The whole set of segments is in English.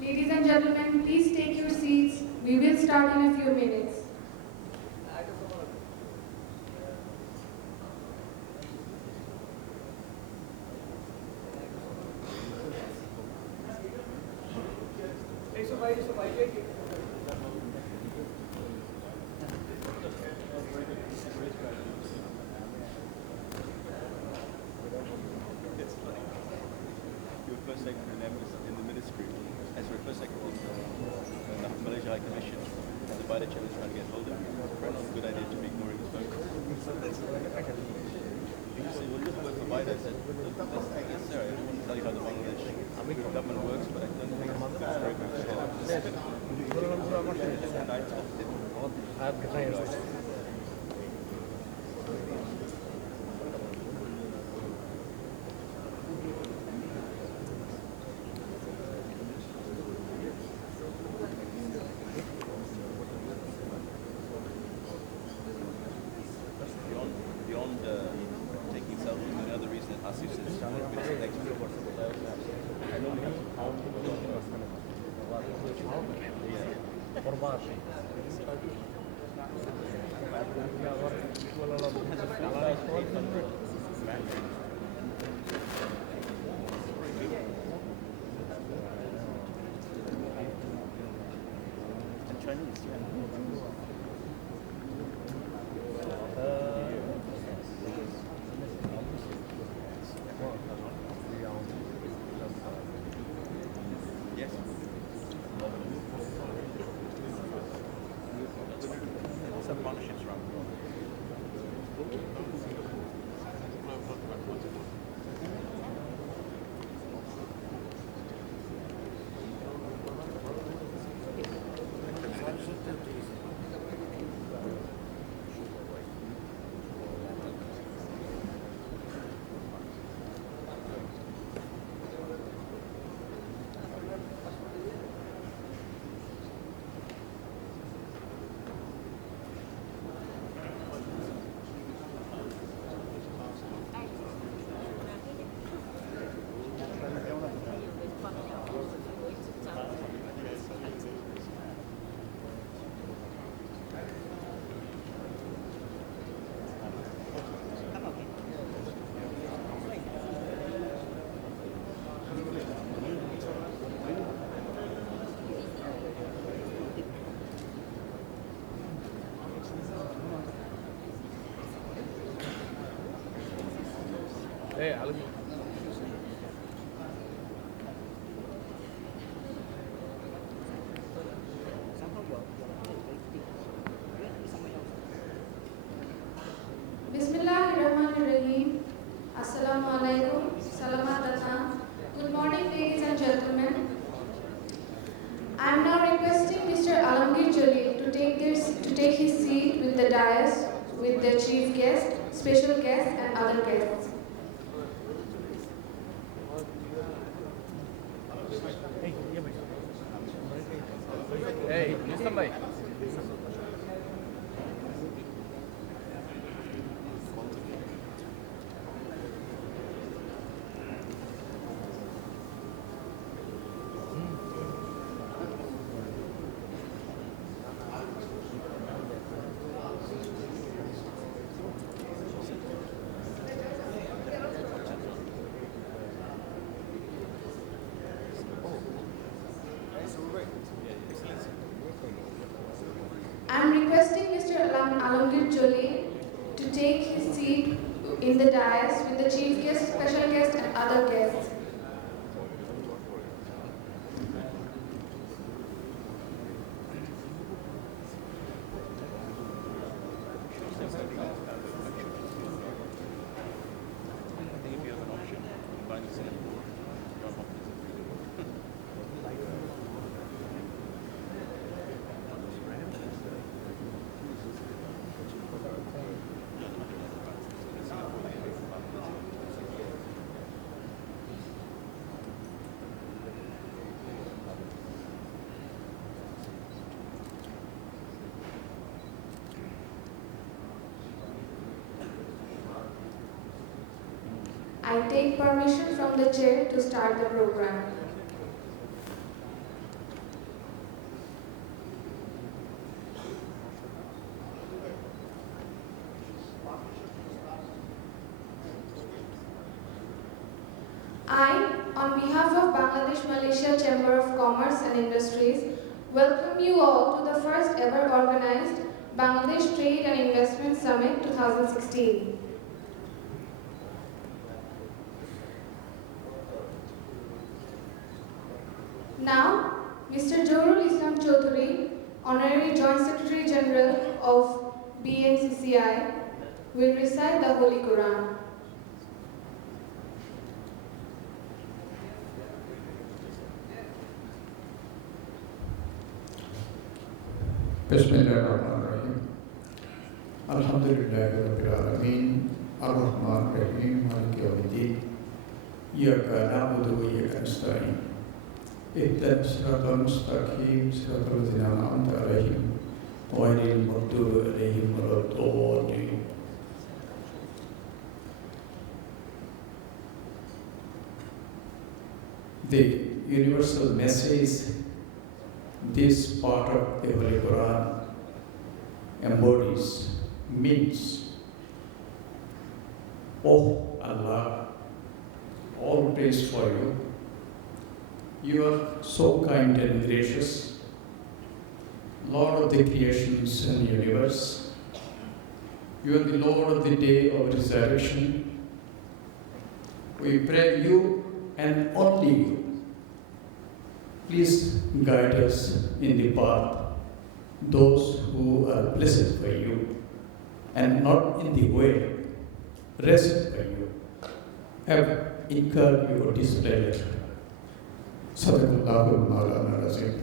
Ladies and gentlemen, please take your seats. We will start in a few minutes. You were first secretary in the ministry, as your first secretary in the Malaysia High Commission, and the BIDA chair was trying to get hold of you. Perhaps it's a good idea to make more English phone calls. You just say, well, just work for BIDA. I said, that's necessary. I don't want to tell you how the Bangladesh government works, but I don't think it's very good. And I told him. Beyond taking selfies, another reason that Asif says it's next to I normally have Chinese, yes. Some partnerships around the world. Hey, Alan. Bismillahirrahmanirrahim. Assalamu alaikum. Salamat datang. Good morning, ladies and gentlemen. I am now requesting Mr. Alamgir Jalil to take his seat with the dais with the chief guest, special guests, and other guests. Hey, listen, bhai. I am requesting Mr. Alamgir Jalil to take his seat in the dais with the chief guest, special guest, and other guests. If you have an option, combine the Singapore, drop off I take permission from the chair to start the program. Commerce and Industries welcome you all to the first ever organized Bangladesh Trade and Investment Summit 2016. Now, Mr. Jorul Islam Chaudhary, Honorary Joint Secretary General of BMCCI, will recite the Holy Quran. Bismillahirrahmanirrahim. Alhamdulillahi Rabbil Alameen. Ar-Rahman-Rahim. Maliki Yawmiddin. Iyyaka na'budu wa iyyaka nasta'in. Ihdinas siratal mustaqim, siratal ladzina an'amta 'alaihim, ghairil maghdubi 'alaihim waladdallin. The universal message this part of the Holy Quran embodies means, "Oh Allah, all praise for you. You are so kind and gracious, Lord of the creations and universe. You are the Lord of the day of resurrection. We pray you and only you. Please guide us in the path, those who are blessed by you, and not in the way wrested by you, have incurred your displeasure." Sadaqallahul Mawlana Razim.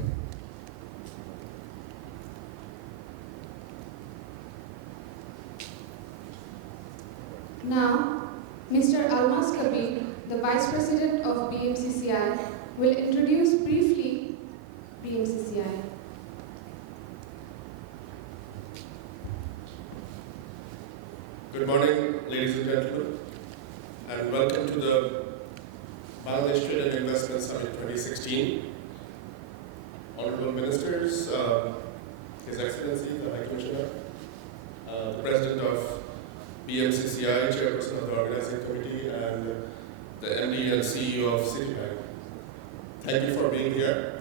Now, Mr. Almas Kabir, the Vice President of BMCCI, will introduce briefly BMCCI. Good morning, ladies and gentlemen, and welcome to the Bangladesh Trade and Investment Summit 2016. Honorable Ministers, His Excellency, the High Commissioner, the President of BMCCI, Chairperson of the Organizing Committee, and the MD and CEO of Citibank. Thank you for being here,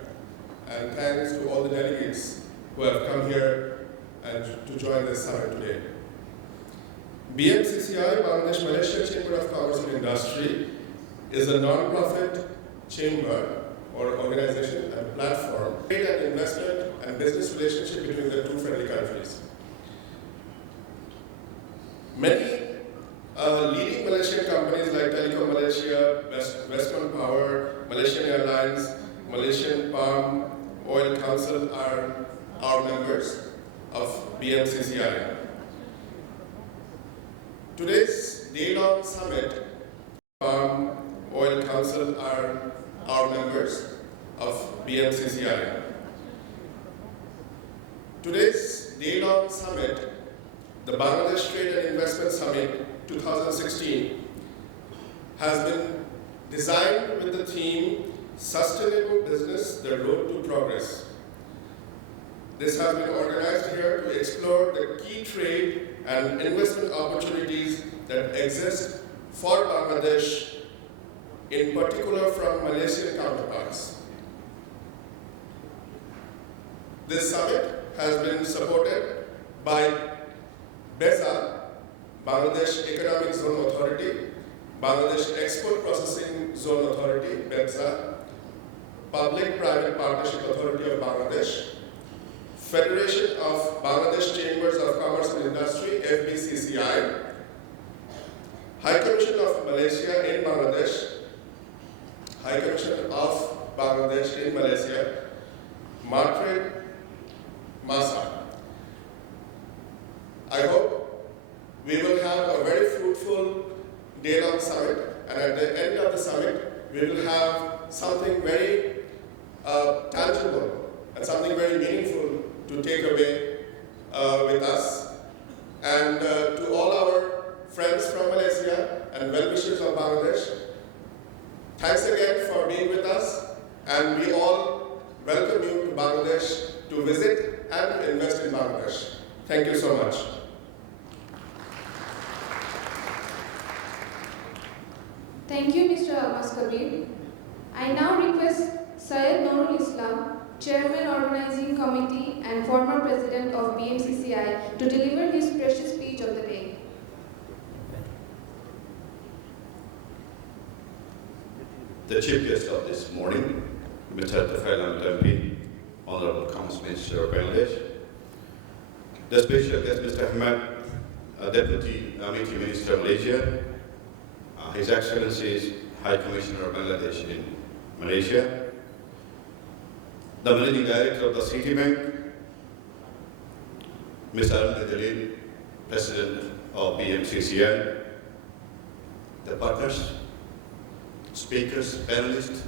and thanks to all the delegates who have come here and to join this summit today. BMCCI, Bangladesh Malaysia Chamber of Commerce and Industry, is a non-profit chamber or organization and platform, trade and investment and business relationship between the two friendly countries. Many leading Malaysian companies like Telecom Malaysia, Western Power, Malaysian Airlines, Malaysian Palm Oil Council are our members of BMCCI. Today's day-long summit, Palm Oil Council are our members of BMCCI. Today's day-long summit, the Bangladesh Trade and Investment Summit 2016, has been designed with the theme Sustainable Business, the Road to Progress. This has been organized here to explore the key trade and investment opportunities that exist for Bangladesh, in particular from Malaysian counterparts. This summit has been supported by BEZA, Bangladesh Economic Zone Authority, Bangladesh Export Processing Zone Authority, BEPSA, Public-Private Partnership Authority of Bangladesh, Federation of Bangladesh Chambers of Commerce and Industry, FBCCI, High Commission of Malaysia in Bangladesh, High Commission of Bangladesh in Malaysia, Martrade Masa. I hope we will have a very fruitful day-long summit, and at the end of the summit, we will have something very tangible and something very meaningful to take away with us. And to all our friends from Malaysia and well-wishers of Bangladesh, thanks again for being with us, and we all welcome you to Bangladesh to visit and to invest in Bangladesh. Thank you so much. Thank you, Mr. Almas Kabir. I now request Syed Nurul Islam Chairman Organizing Committee and former President of BMCCI, to deliver his precious speech of the day. The chief guest of this morning, Mr. Tufail Ahmed, Honorable Commerce Minister of Bangladesh, the special guest, Mr. Ahmed, Deputy Meeting Minister of Malaysia, His Excellencies High Commissioner of Bangladesh in Malaysia, the Managing Director of the Citibank, Mr. Alamgir Jalil, President of BMCCI, the partners, speakers, panelists,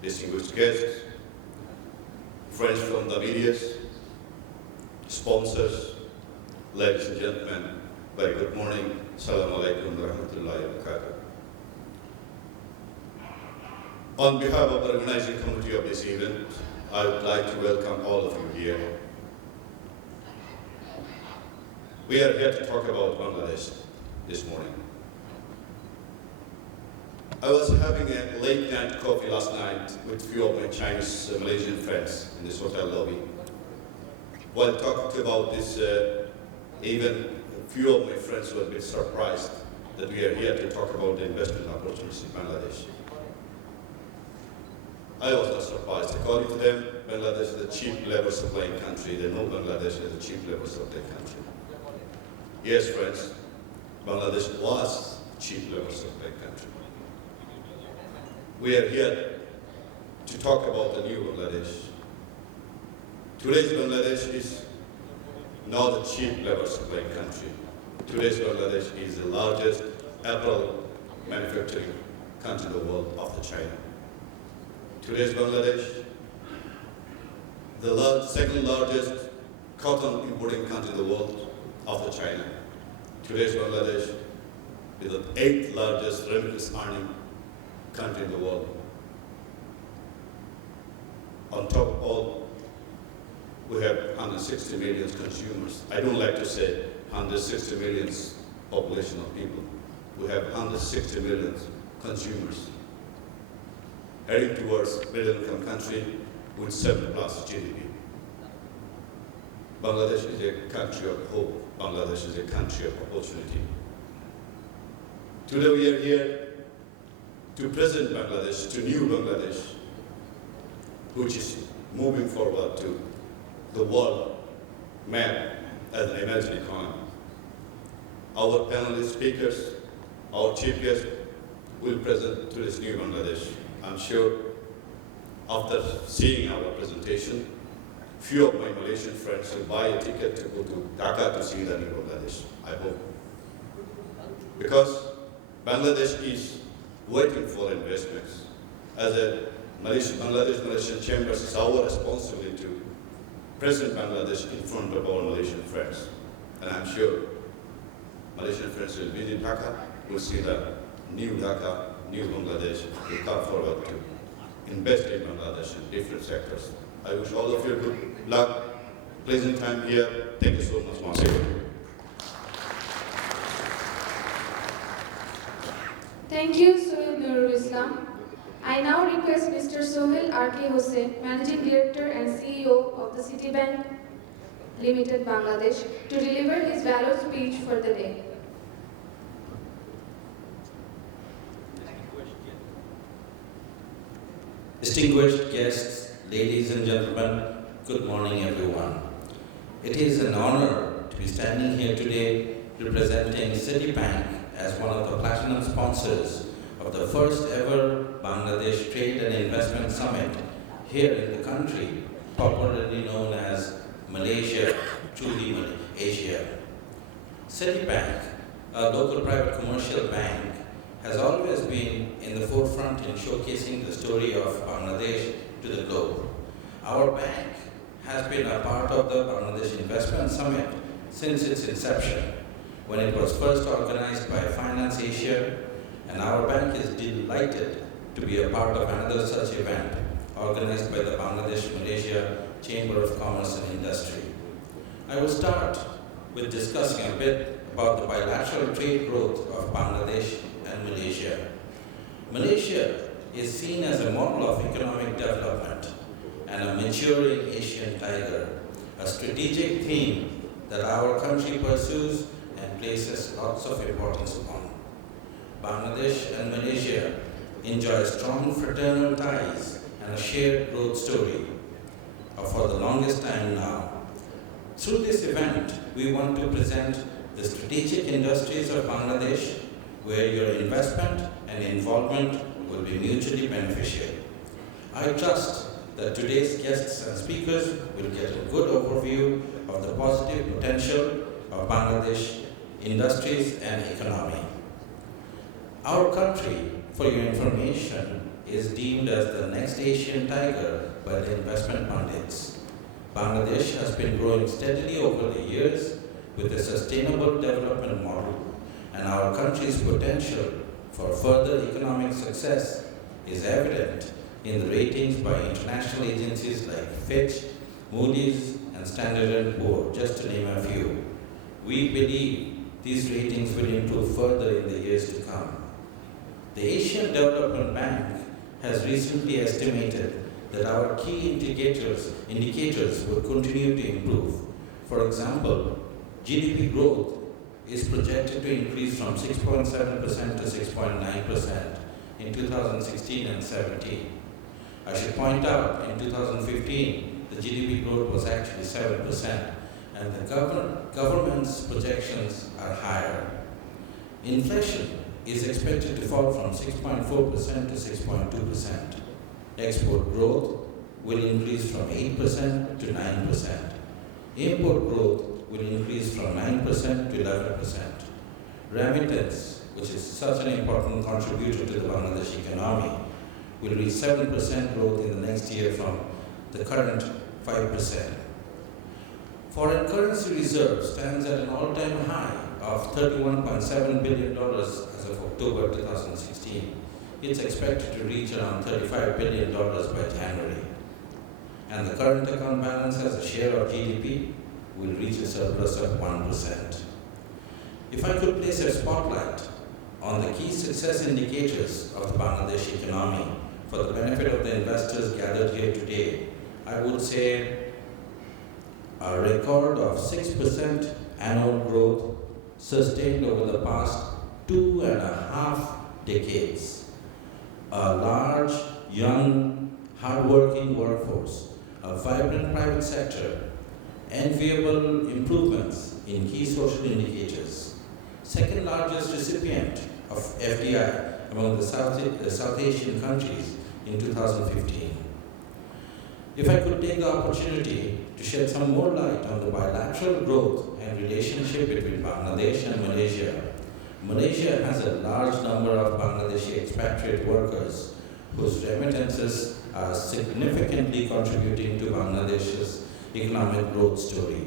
distinguished guests, friends from the media, sponsors, ladies and gentlemen, very good morning. Assalamu alaikum wa rahmatullahi wa barakatuh. On behalf of the organizing committee of this event, I would like to welcome all of you here. We are here to talk about Bangladesh this morning. I was having a late night coffee last night with a few of my Chinese Malaysian friends in this hotel lobby. While talking about this, even a few of my friends were a bit surprised that we are here to talk about the investment opportunities in Bangladesh. I was not surprised. According to them, Bangladesh is a cheap labor supplying country. They know Bangladesh is a cheap labor supply country. Yes, friends, Bangladesh was a cheap labor supply country. We are here to talk about the new Bangladesh. Today's Bangladesh is not a cheap labor supplying country. Today's Bangladesh is the largest apparel manufacturing country in the world after China. Today's Bangladesh, the second largest cotton importing country in the world after China. Today's Bangladesh is the 8th largest remittance earning country in the world. On top of all, we have 160 million consumers. I don't like to say 160 million population of people. We have 160 million consumers heading towards middle income country with 7+ GDP. Bangladesh is a country of hope. Bangladesh is a country of opportunity. Today we are here to present Bangladesh, to new Bangladesh, which is moving forward to the world map as an emerging economy. Our panelist speakers, our chief guest, will present to this new Bangladesh. I'm sure after seeing our presentation, few of my Malaysian friends will buy a ticket to go to Dhaka to see the new Bangladesh, I hope. Because Bangladesh is waiting for investments. As a Malaysian Chambers, it's our responsibility to present Bangladesh in front of our Malaysian friends. And I'm sure Malaysian friends will visit Dhaka, will see the new Dhaka, new Bangladesh, will come forward to invest in Bangladesh in different sectors. I wish all of you good luck, pleasant time here. Thank you so much once again. Thank you, Sohail Nurul Islam. I now request Mr. Sohail R.K. Hossain, Managing Director and CEO of the Citibank Limited, Bangladesh, to deliver his valued speech for the day. Distinguished guests, ladies and gentlemen, good morning everyone. It is an honor to be standing here today representing Citibank as one of the platinum sponsors of the first ever Bangladesh Trade and Investment Summit here in the country, popularly known as Malaysia, truly Asia. Citibank, a local private commercial bank, has always been in the forefront in showcasing the story of Bangladesh to the globe. Our bank has been a part of the Bangladesh Investment Summit since its inception, when it was first organized by Finance Asia, and our bank is delighted to be a part of another such event organized by the Bangladesh-Malaysia Chamber of Commerce and Industry. I will start with discussing a bit about the bilateral trade growth of Bangladesh and Malaysia. Malaysia is seen as a model of economic development and a maturing Asian tiger, a strategic theme that our country pursues and places lots of importance upon. Bangladesh and Malaysia enjoy strong fraternal ties and a shared growth story for the longest time now. Through this event, we want to present the strategic industries of Bangladesh, where your investment and involvement will be mutually beneficial. I trust that today's guests and speakers will get a good overview of the positive potential of Bangladesh industries and economy. Our country, for your information, is deemed as the next Asian tiger by the investment pundits. Bangladesh has been growing steadily over the years with a sustainable development model, and our country's potential for further economic success is evident in the ratings by international agencies like Fitch, Moody's, and Standard & Poor's, just to name a few. We believe these ratings will improve further in the years to come. The Asian Development Bank has recently estimated that our key indicators will continue to improve. For example, GDP growth is projected to increase from 6.7% to 6.9% in 2016 and 17. I should point out, in 2015, the GDP growth was actually 7%, and the government's projections are higher. Inflation is expected to fall from 6.4% to 6.2%. Export growth will increase from 8% to 9%. Import growth will increase from 9% to 11%. Remittance, which is such an important contributor to the Bangladesh economy, will reach 7% growth in the next year from the current 5%. Foreign currency reserve stands at an all-time high of $31.7 billion as of October 2016. It's expected to reach around $35 billion by January. And the current account balance as a share of GDP will reach a surplus of 1%. If I could place a spotlight on the key success indicators of the Bangladesh economy for the benefit of the investors gathered here today, I would say a record of 6% annual growth sustained over the past 2.5 decades. A large, young, hardworking workforce, a vibrant private sector, enviable improvements in key social indicators, second largest recipient of FDI among the South Asian countries in 2015. If I could take the opportunity to shed some more light on the bilateral growth and relationship between Bangladesh and Malaysia. Malaysia has a large number of Bangladeshi expatriate workers whose remittances are significantly contributing to Bangladesh's economic growth story.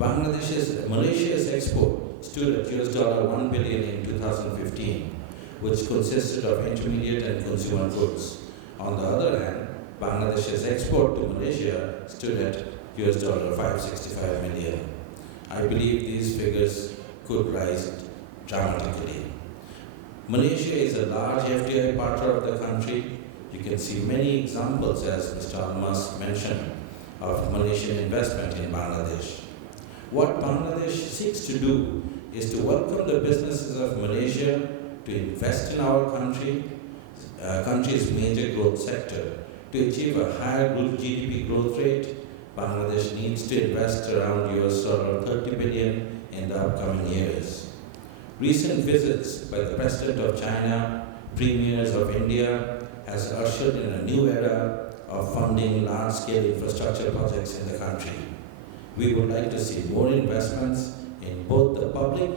Malaysia's export stood at $1 billion in 2015, which consisted of intermediate and consumer goods. On the other hand, Bangladesh's export to Malaysia stood at $565 million. I believe these figures could rise dramatically. Malaysia is a large FDI partner of the country. You can see many examples, as Mr. Almas mentioned, of Malaysian investment in Bangladesh. What Bangladesh seeks to do is to welcome the businesses of Malaysia to invest in our country's major growth sector. To achieve a higher GDP growth rate, Bangladesh needs to invest around $30 billion in the upcoming years. Recent visits by the President of China, premiers of India, has ushered in a new era of funding large-scale infrastructure projects in the country. We would like to see more investments in both the public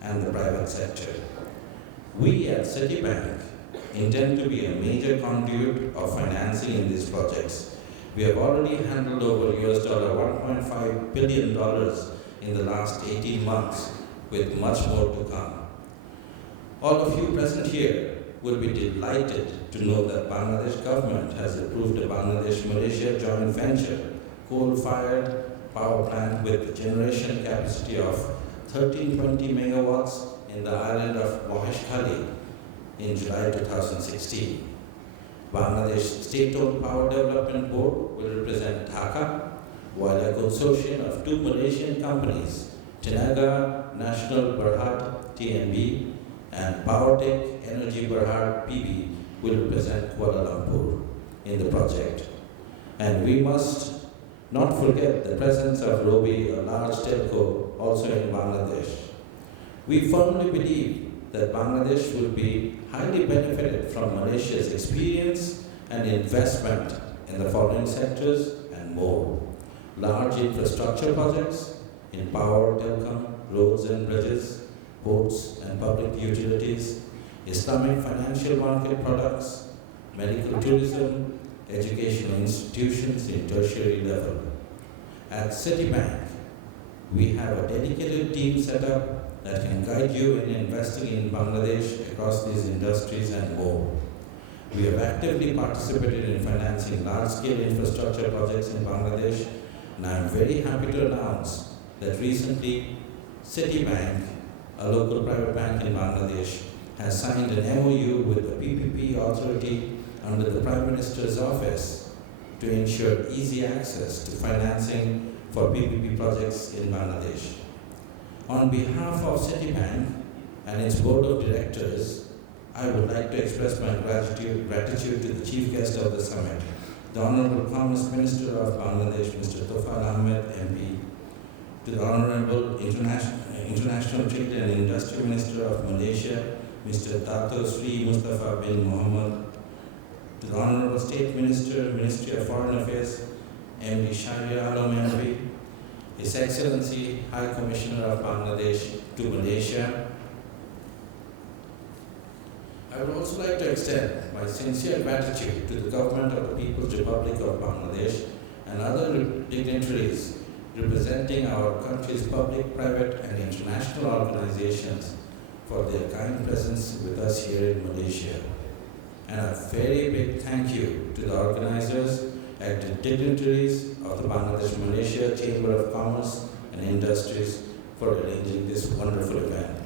and the private sector. We at Citibank intend to be a major conduit of financing in these projects. We have already handled over $1.5 billion in the last 18 months, with much more to come. All of you present here will be delighted to know that Bangladesh government has approved a Bangladesh-Malaysia joint venture coal-fired power plant with generation capacity of 1320 megawatts in the island of Moheshkhali in July 2016. Bangladesh State-owned Power Development Board will represent Dhaka, while a consortium of two Malaysian companies, Tenaga National Berhad TNB and Powertech Energy Berhad PB, will represent Kuala Lumpur in the project. And we must not forget the presence of Robi, a large telco also in Bangladesh. We firmly believe that Bangladesh will be highly benefited from Malaysia's experience and investment in the following sectors and more: large infrastructure projects in power, telecom, roads and bridges, ports and public utilities, Islamic financial market products, medical tourism, educational institutions in tertiary level. At Citibank, we have a dedicated team set up that can guide you in investing in Bangladesh across these industries and more. We have actively participated in financing large-scale infrastructure projects in Bangladesh, and I am very happy to announce that recently Citibank, a local private bank in Bangladesh, has signed an MOU with the PPP authority under the Prime Minister's office to ensure easy access to financing for PPP projects in Bangladesh. On behalf of Citibank and its board of directors, I would like to express my gratitude to the chief guest of the summit, the Honorable Commerce Minister of Bangladesh, Mr. Tofal Ahmed, MP, to the Honorable International Trade and Industry Minister of Malaysia, Mr. Dato Sri Mustafa bin Mohammed, to the Honorable State Minister, Ministry of Foreign Affairs, MD Sharia Alam MP, His Excellency High Commissioner of Bangladesh to Malaysia. I would also like to extend my sincere gratitude to the Government of the People's Republic of Bangladesh and other dignitaries representing our country's public, private and international organizations for their kind presence with us here in Malaysia. And a very big thank you to the organizers and the dignitaries of the Bangladesh-Malaysia Chamber of Commerce and Industries for arranging this wonderful event.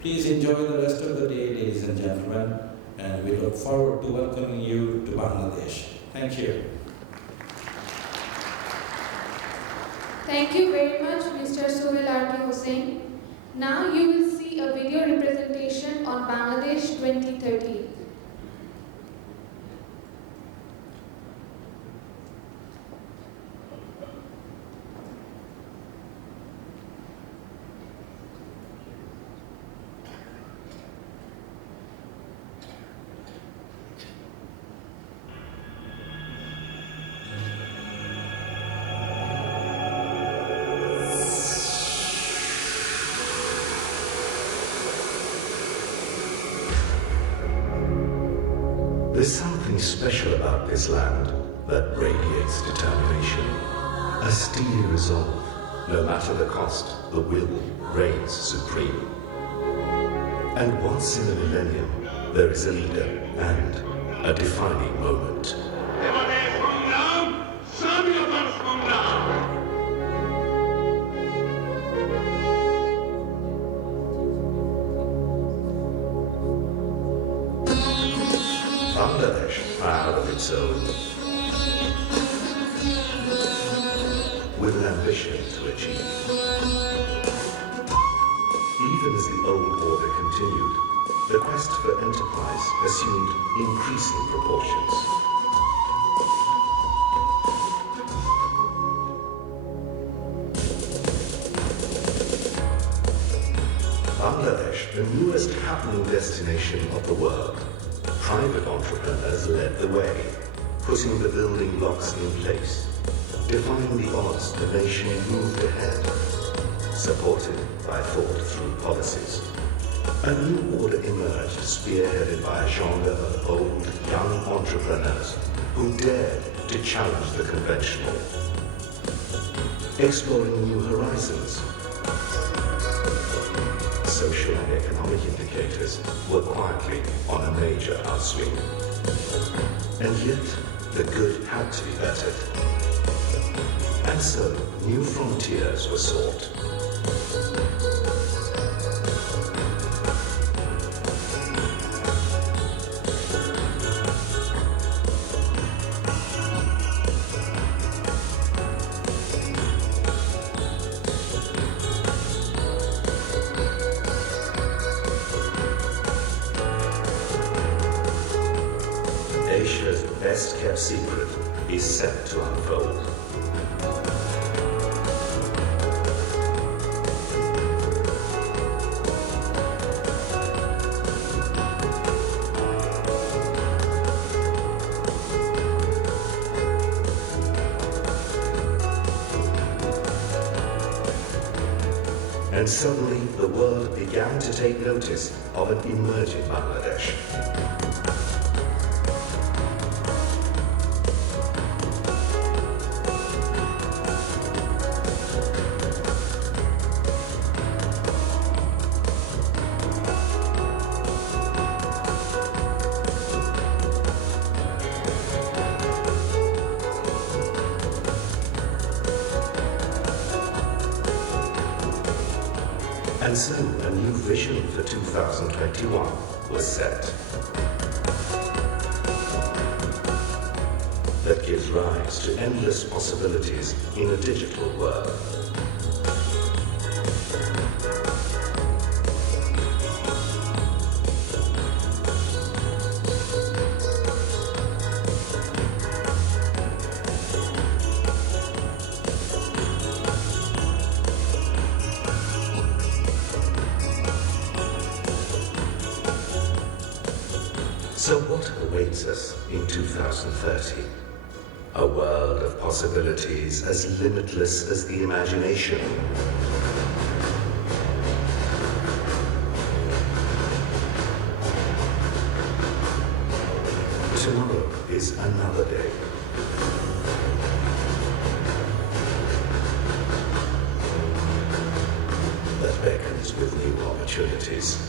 Please enjoy the rest of the day, ladies and gentlemen, and we look forward to welcoming you to Bangladesh. Thank you. Thank you very much, Mr. Sohail R.K. Hussain. Now you will see a video representation on Bangladesh 2030. There's something special about this land that radiates determination, a steely resolve. No matter the cost, the will reigns supreme. And once in a millennium, there is a leader and a defining moment. Bangladesh, proud of its own, with an ambition to achieve. Even as the old order continued, the quest for enterprise assumed increasing proportions. Bangladesh, the newest happening destination of the world, private entrepreneurs led the way, putting the building blocks in place, defying the odds the nation moved ahead, supported by thought-through policies. A new order emerged, spearheaded by a genre of bold, young entrepreneurs who dared to challenge the conventional, exploring new horizons. Social and economic indicators were quietly on a major upswing. And yet, the good had to be bettered. And so, new frontiers were sought. secret is set to unfold. And suddenly the world began to take notice of an emerging Bangladesh. And so a new vision for 2021 was set. That gives rise to endless possibilities in a digital world. So what awaits us in 2030? A world of possibilities as limitless as the imagination. Tomorrow is another day. That beckons with new opportunities.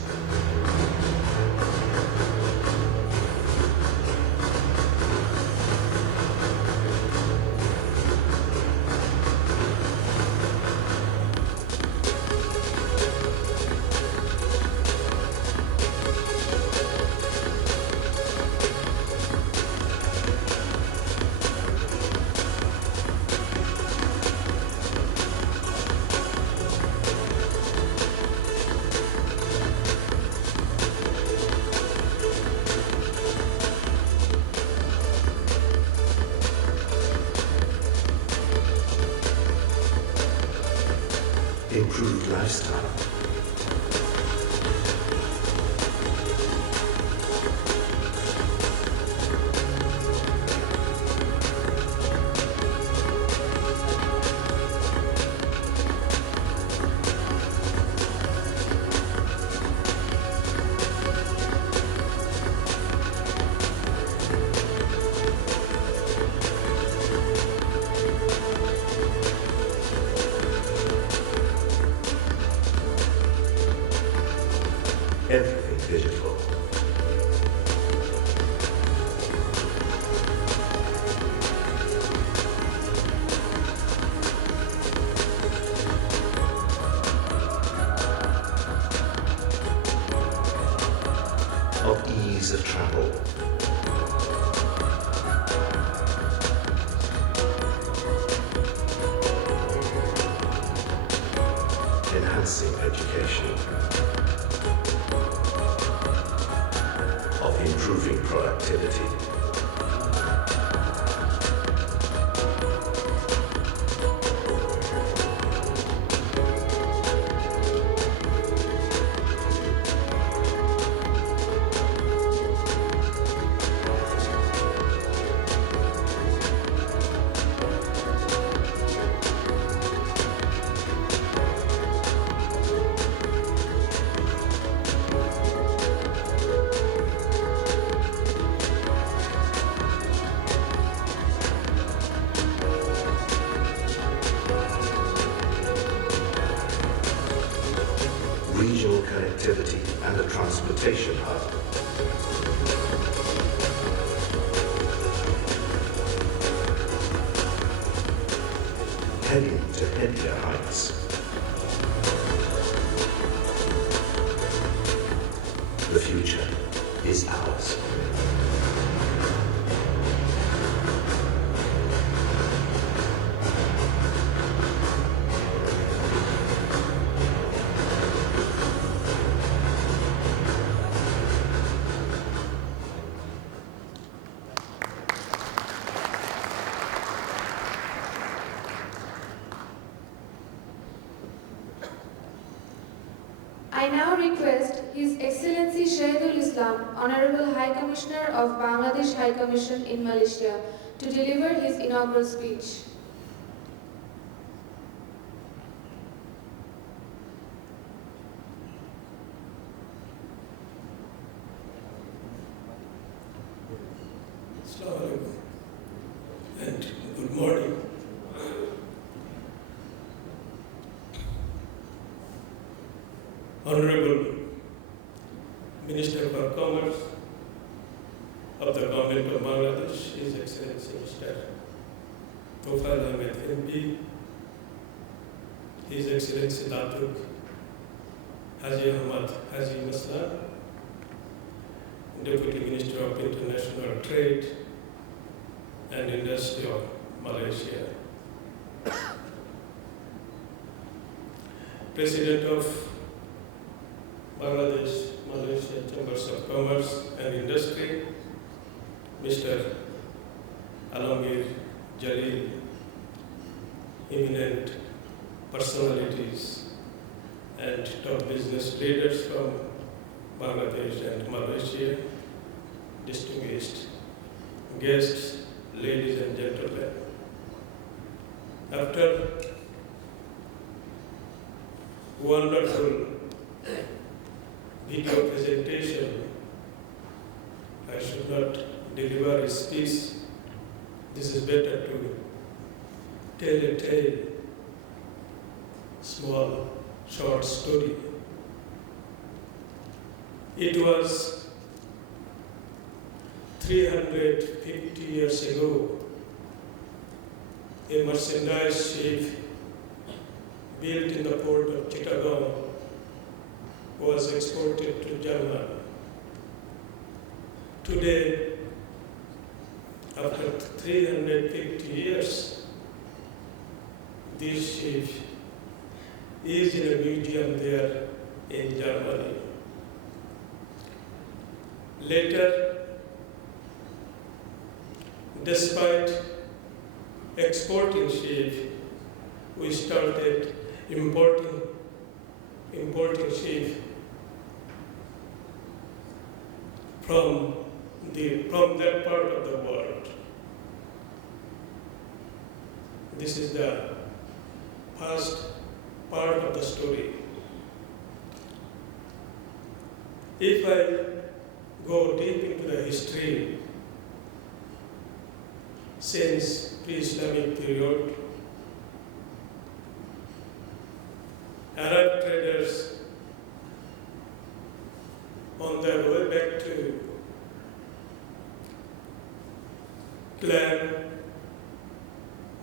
Improved lifestyle. Everything digital. Of ease of travel. Enhancing education. Of improving productivity. Regional connectivity and a transportation hub. Heading to headier heights. The future is ours. now request His Excellency Shahidul Islam, Honorable High Commissioner of Bangladesh High Commission in Malaysia, to deliver his inaugural speech. Assalamu alaikum and good morning. Honorable Minister for Commerce of the Government of Bangladesh, His Excellency Mr. Tofal Ahmed MP, His Excellency Datuk Haji Ahmad Haji Maslan, Deputy Minister of International Trade and Industry of Malaysia, President of Bangladesh Malaysia Chambers of Commerce and Industry, Mr. Alamgir Jalil, eminent personalities and top business leaders from Bangladesh and Malaysia, distinguished guests, ladies and gentlemen. After wonderful video presentation, I should not deliver a speech. This is better to tell a tale, small, short story. It was 350 years ago, a merchandise ship built in the port of Chittagong was exported to Germany. Today, after 350 years, this ship is in a museum there in Germany. Later, despite exporting ships, we started importing ships from that part of the world. This is the first part of the story. If I go deep into the history, since pre-Islamic period, Arab traders on their way back to Klang,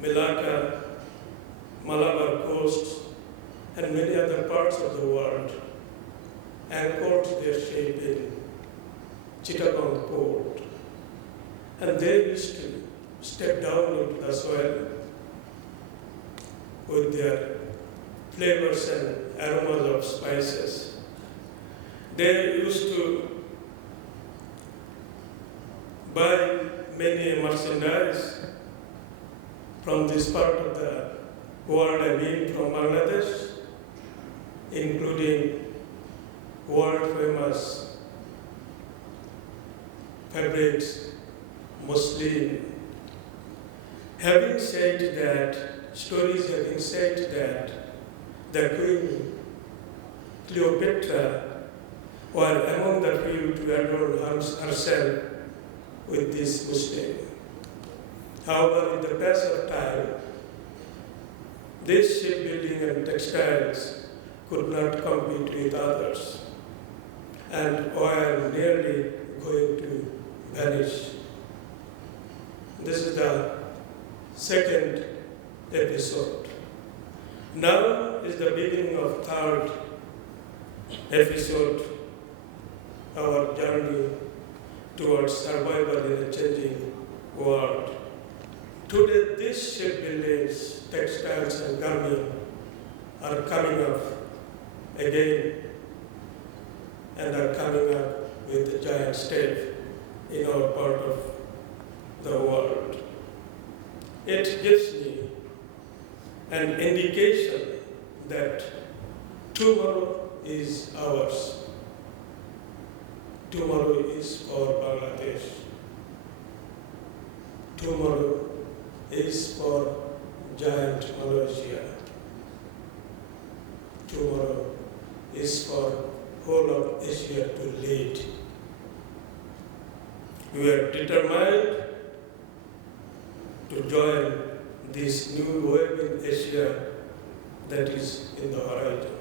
Malacca, Malabar coast, and many other parts of the world anchored their ship in Chittagong port. And they used to step down into the soil with their flavors and aromas of spices. They used to buy many merchandise from this part of the world, I mean from Bangladesh, including world famous fabrics, muslin. Stories having said that the Queen Cleopatra were among the few to adorn herself with this muslin. However, in the pass of time, this shipbuilding and textiles could not compete with others and were nearly going to vanish. This is the second episode. Now is the beginning of third episode, our journey towards survival in a changing world. Today, these shipbuildings, textiles and garments are coming up again and are coming up with a giant step in our part of the world. It gives me an indication that tomorrow is ours. Tomorrow is for Bangladesh. Tomorrow is for giant Malaysia. Tomorrow is for whole of Asia to lead. We are determined to join this new wave in Asia that is in the horizon.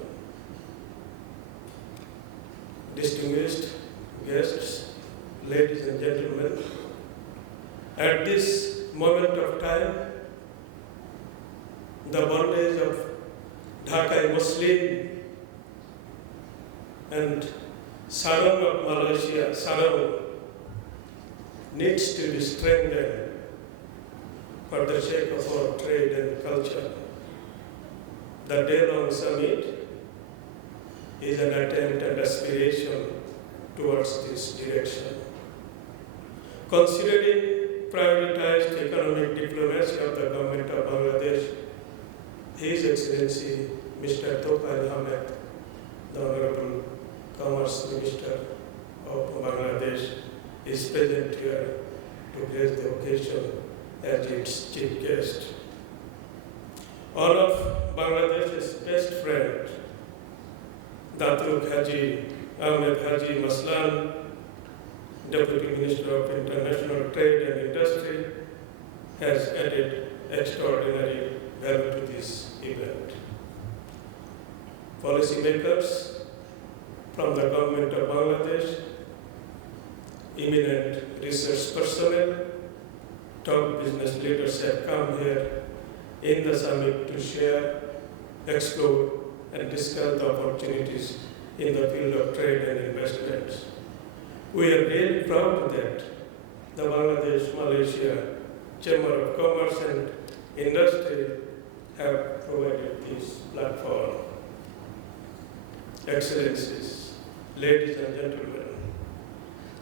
Distinguished guests, ladies and gentlemen, at this moment of time, the bondage of Dhaka Muslim and Sarang of Malaysia, Sarang, needs to be strengthened for the sake of our trade and culture. The day-long summit is an attempt and aspiration towards this direction. Considering prioritized economic diplomacy of the government of Bangladesh, His Excellency Mr. Tofail Ahmed, the Honorable Commerce Minister of Bangladesh, is present here to grace the occasion as its chief guest. One of Bangladesh's best friends, Datuk Haji Ahmed Haji Maslan, Deputy Minister of International Trade and Industry, has added extraordinary value to this event. Policymakers from the government of Bangladesh, eminent research personnel, top business leaders have come here in the summit to share, explore, and discuss the opportunities in the field of trade and investments. We are really proud that the Bangladesh-Malaysia Chamber of Commerce and Industry have provided this platform. Excellencies, ladies and gentlemen,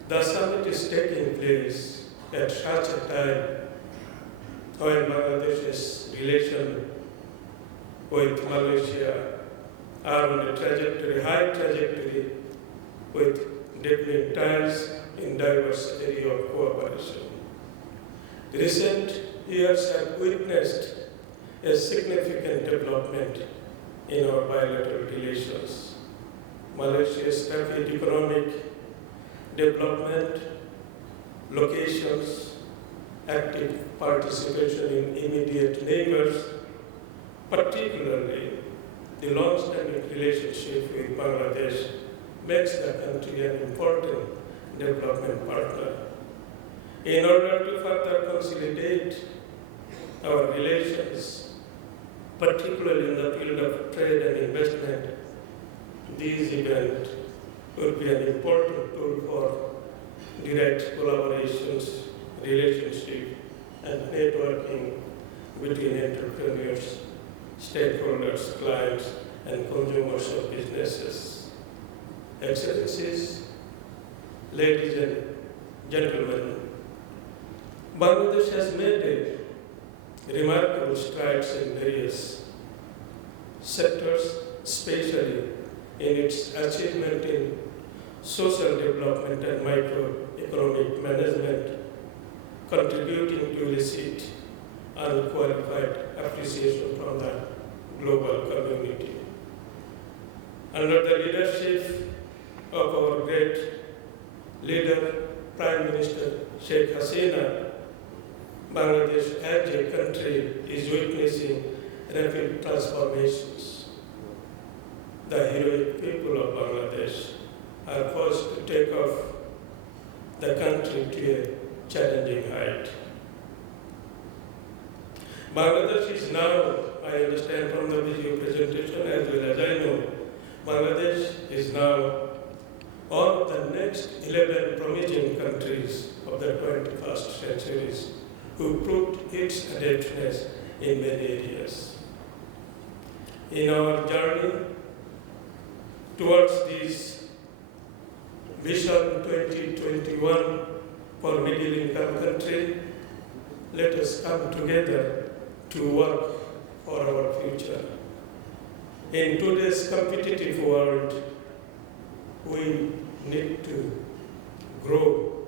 the summit is taking place at such a time when Bangladesh's relation with Malaysia are on a trajectory, high trajectory, with deepening ties in diverse areas of cooperation. Recent years have witnessed a significant development in our bilateral relations. Malaysia's rapid economic development, locations, active participation in immediate neighbors, particularly the long-standing relationship with Bangladesh, makes the country an important development partner. In order to further consolidate our relations, particularly in the field of trade and investment, these events will be an important tool for direct collaborations, relationship, and networking between entrepreneurs, stakeholders, clients, and consumers of businesses. Excellencies, ladies and gentlemen, Bangladesh has made remarkable strides in various sectors, especially in its achievement in social development and microeconomic management, contributing to elicit unqualified appreciation from the global community. Under the leadership of our great leader, Prime Minister Sheikh Hasina, Bangladesh as a country is witnessing rapid transformations. The heroic people of Bangladesh are forced to take off the country to a challenging height. Bangladesh is now, I understand from the video presentation as well as I know, Bangladesh is now one of the next 11 promising countries of the 21st centuries who proved its adeptness in many areas. In our journey towards this Vision 2021 for middle-income country, let us come together to work for our future. In today's competitive world, we need to grow,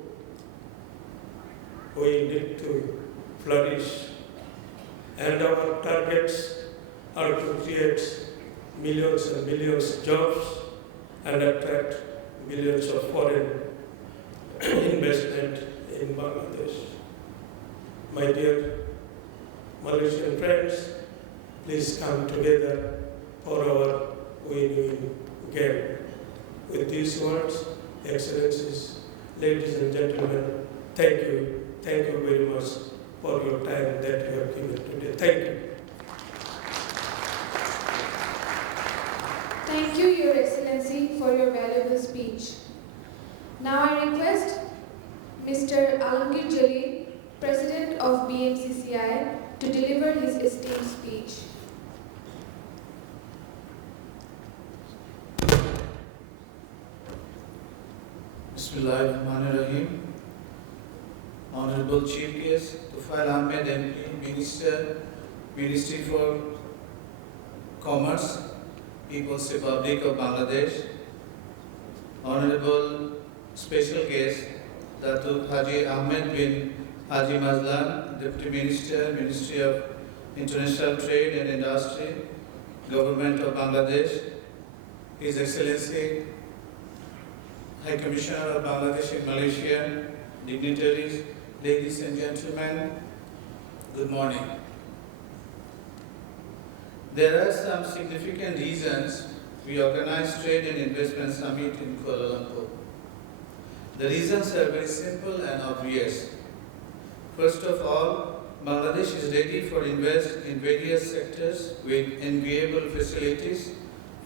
we need to flourish, and our targets are to create millions and millions of jobs and attract billions of foreign investment in Bangladesh. My dear Malaysian friends, please come together for our win-win game. With these words, Excellencies, ladies and gentlemen, thank you very much for your time that you have given today. Thank you. Thank you, Your Excellency, for your valuable speech. Now I request Mr. Alamgir Jalil, President of BMCCI, to deliver his esteemed speech. Bismillahirrahmanirrahim. Honorable Chief Guest, Tufail Ahmed MP, Ministry for Commerce, People's Republic of Bangladesh. Honorable Special Guest, Datuk Haji Ahmed bin Haji Mazlan, Deputy Minister, Ministry of International Trade and Industry, Government of Bangladesh. His Excellency, High Commissioner of Bangladesh in Malaysia, dignitaries, ladies and gentlemen, good morning. There are some significant reasons we organized Trade and Investment Summit in Kuala Lumpur. The reasons are very simple and obvious. First of all, Bangladesh is ready for invest in various sectors with enviable facilities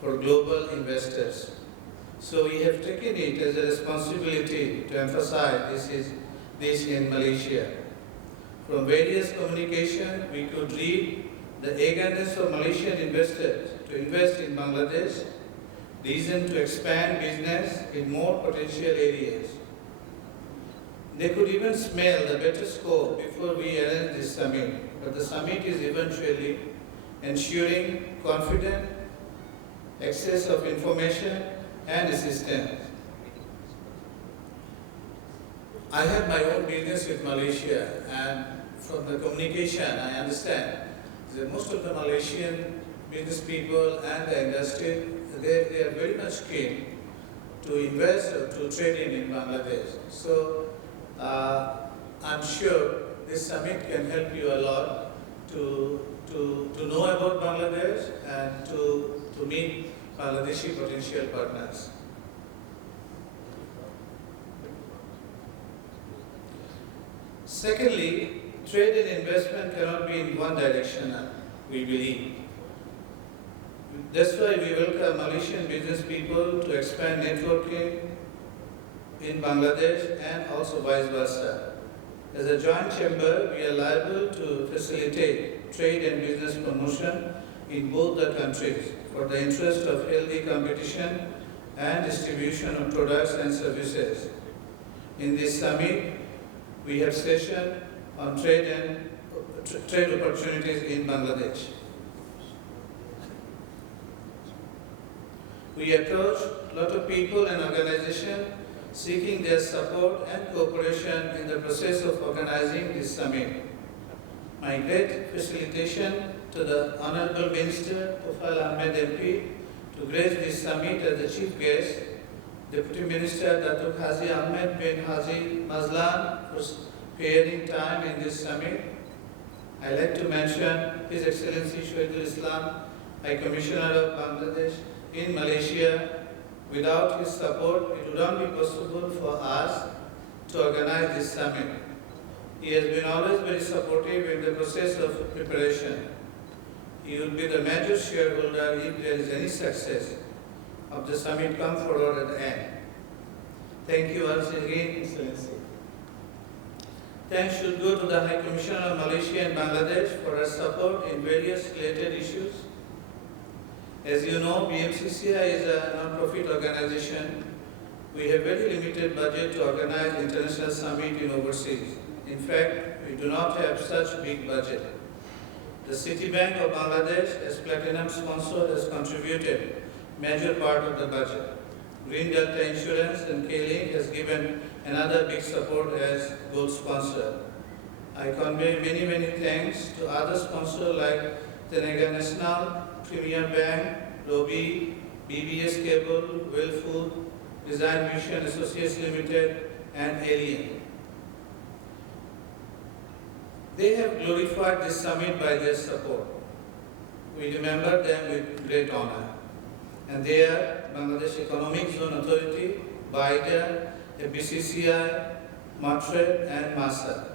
for global investors. So we have taken it as a responsibility to emphasize this in Malaysia. From various communication, we could read the eagerness of Malaysian investors to invest in Bangladesh, reason to expand business in more potential areas. They could even smell the better scope before we arranged this summit, but the summit is eventually ensuring confident access of information and assistance. I have my own business with Malaysia, and from the communication I understand that most of the Malaysian business people and the industry, they are very much keen to invest or to trade in Bangladesh. So I'm sure this summit can help you a lot to know about Bangladesh and to meet Bangladeshi potential partners. Secondly, trade and investment cannot be in one direction, we believe. That's why we welcome Malaysian business people to expand networking in Bangladesh and also vice versa. As a joint chamber, we are liable to facilitate trade and business promotion in both the countries for the interest of healthy competition and distribution of products and services. In this summit, we have session on trade opportunities in Bangladesh. We approach a lot of people and organizations seeking their support and cooperation in the process of organizing this summit. My great facilitation to the Honorable Minister Tufail Ahmed MP to grace this summit as the chief guest, Deputy Minister Datuk Haji Ahmed bin Haji Mazlan for sparing time in this summit. I like to mention His Excellency Shahidul Islam, High Commissioner of Bangladesh in Malaysia. Without his support, it would not be possible for us to organize this summit. He has been always very supportive in the process of preparation. He will be the major shareholder if there is any success of the summit come forward at the end. Thank you once again, Excellency. Thanks should go to the High Commissioner of Malaysia and Bangladesh for her support in various related issues. As you know, BMCCI is a non-profit organization. We have very limited budget to organize international summit in overseas. In fact, we do not have such big budget. The Citibank of Bangladesh, as platinum sponsor, has contributed major part of the budget. Green Delta Insurance and K-Link has given another big support as gold sponsor. I convey many, many thanks to other sponsors like Tenaga National, Premier Bank, Lobby, BBS Cable, Well Food, Design Mission Associates Limited, and Alien. They have glorified this summit by their support. We remember them with great honor. And they are Bangladesh Economic Zone Authority, BITA, BMCCI, MATRED, and MASA.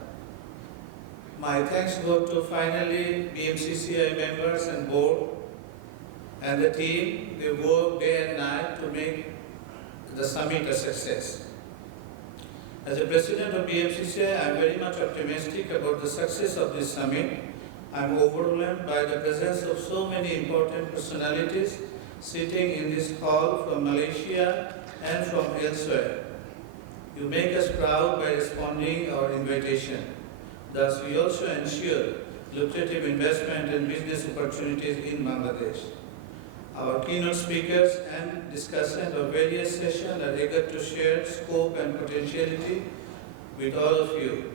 My thanks go to finally BMCCI members and board and the team. They work day and night to make the summit a success. As a president of BMCCI, I am very much optimistic about the success of this summit. I am overwhelmed by the presence of so many important personalities sitting in this hall from Malaysia and from elsewhere. You make us proud by responding our invitation. Thus, we also ensure lucrative investment and business opportunities in Bangladesh. Our keynote speakers and discussants of various sessions are eager to share scope and potentiality with all of you.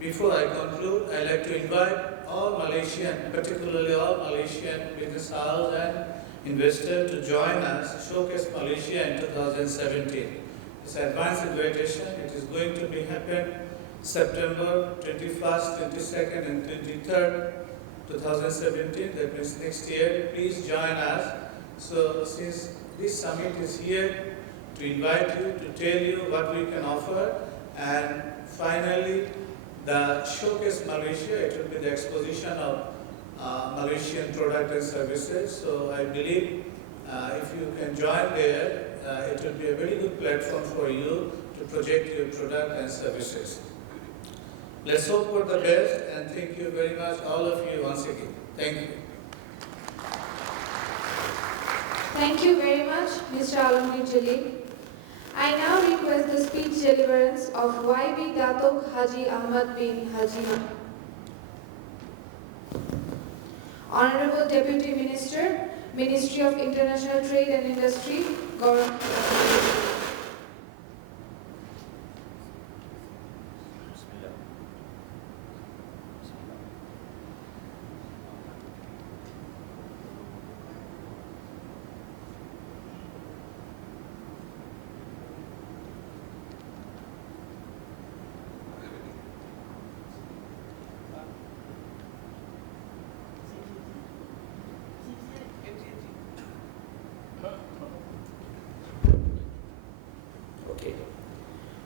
Before I conclude, I'd like to invite all Malaysian, particularly all Malaysian business houses and investors to join us, Showcase Malaysia in 2017. It's an advanced invitation. It is going to be happen September 21st, 22nd, and 23rd, 2017. That means next year. Please join us. So since this summit is here to invite you, to tell you what we can offer, and finally, the Showcase Malaysia, it will be the exposition of Malaysian product and services. So I believe if you can join there, it will be a very good platform for you to project your product and services. Let's hope for the best, and thank you very much, all of you, once again. Thank you. Thank you very much, Mr. Alamgir Jalil. I now request the speech deliverance of YB Datuk Haji Ahmad bin Haji. Honorable Deputy Minister, Ministry of International Trade and Industry, Gaurav.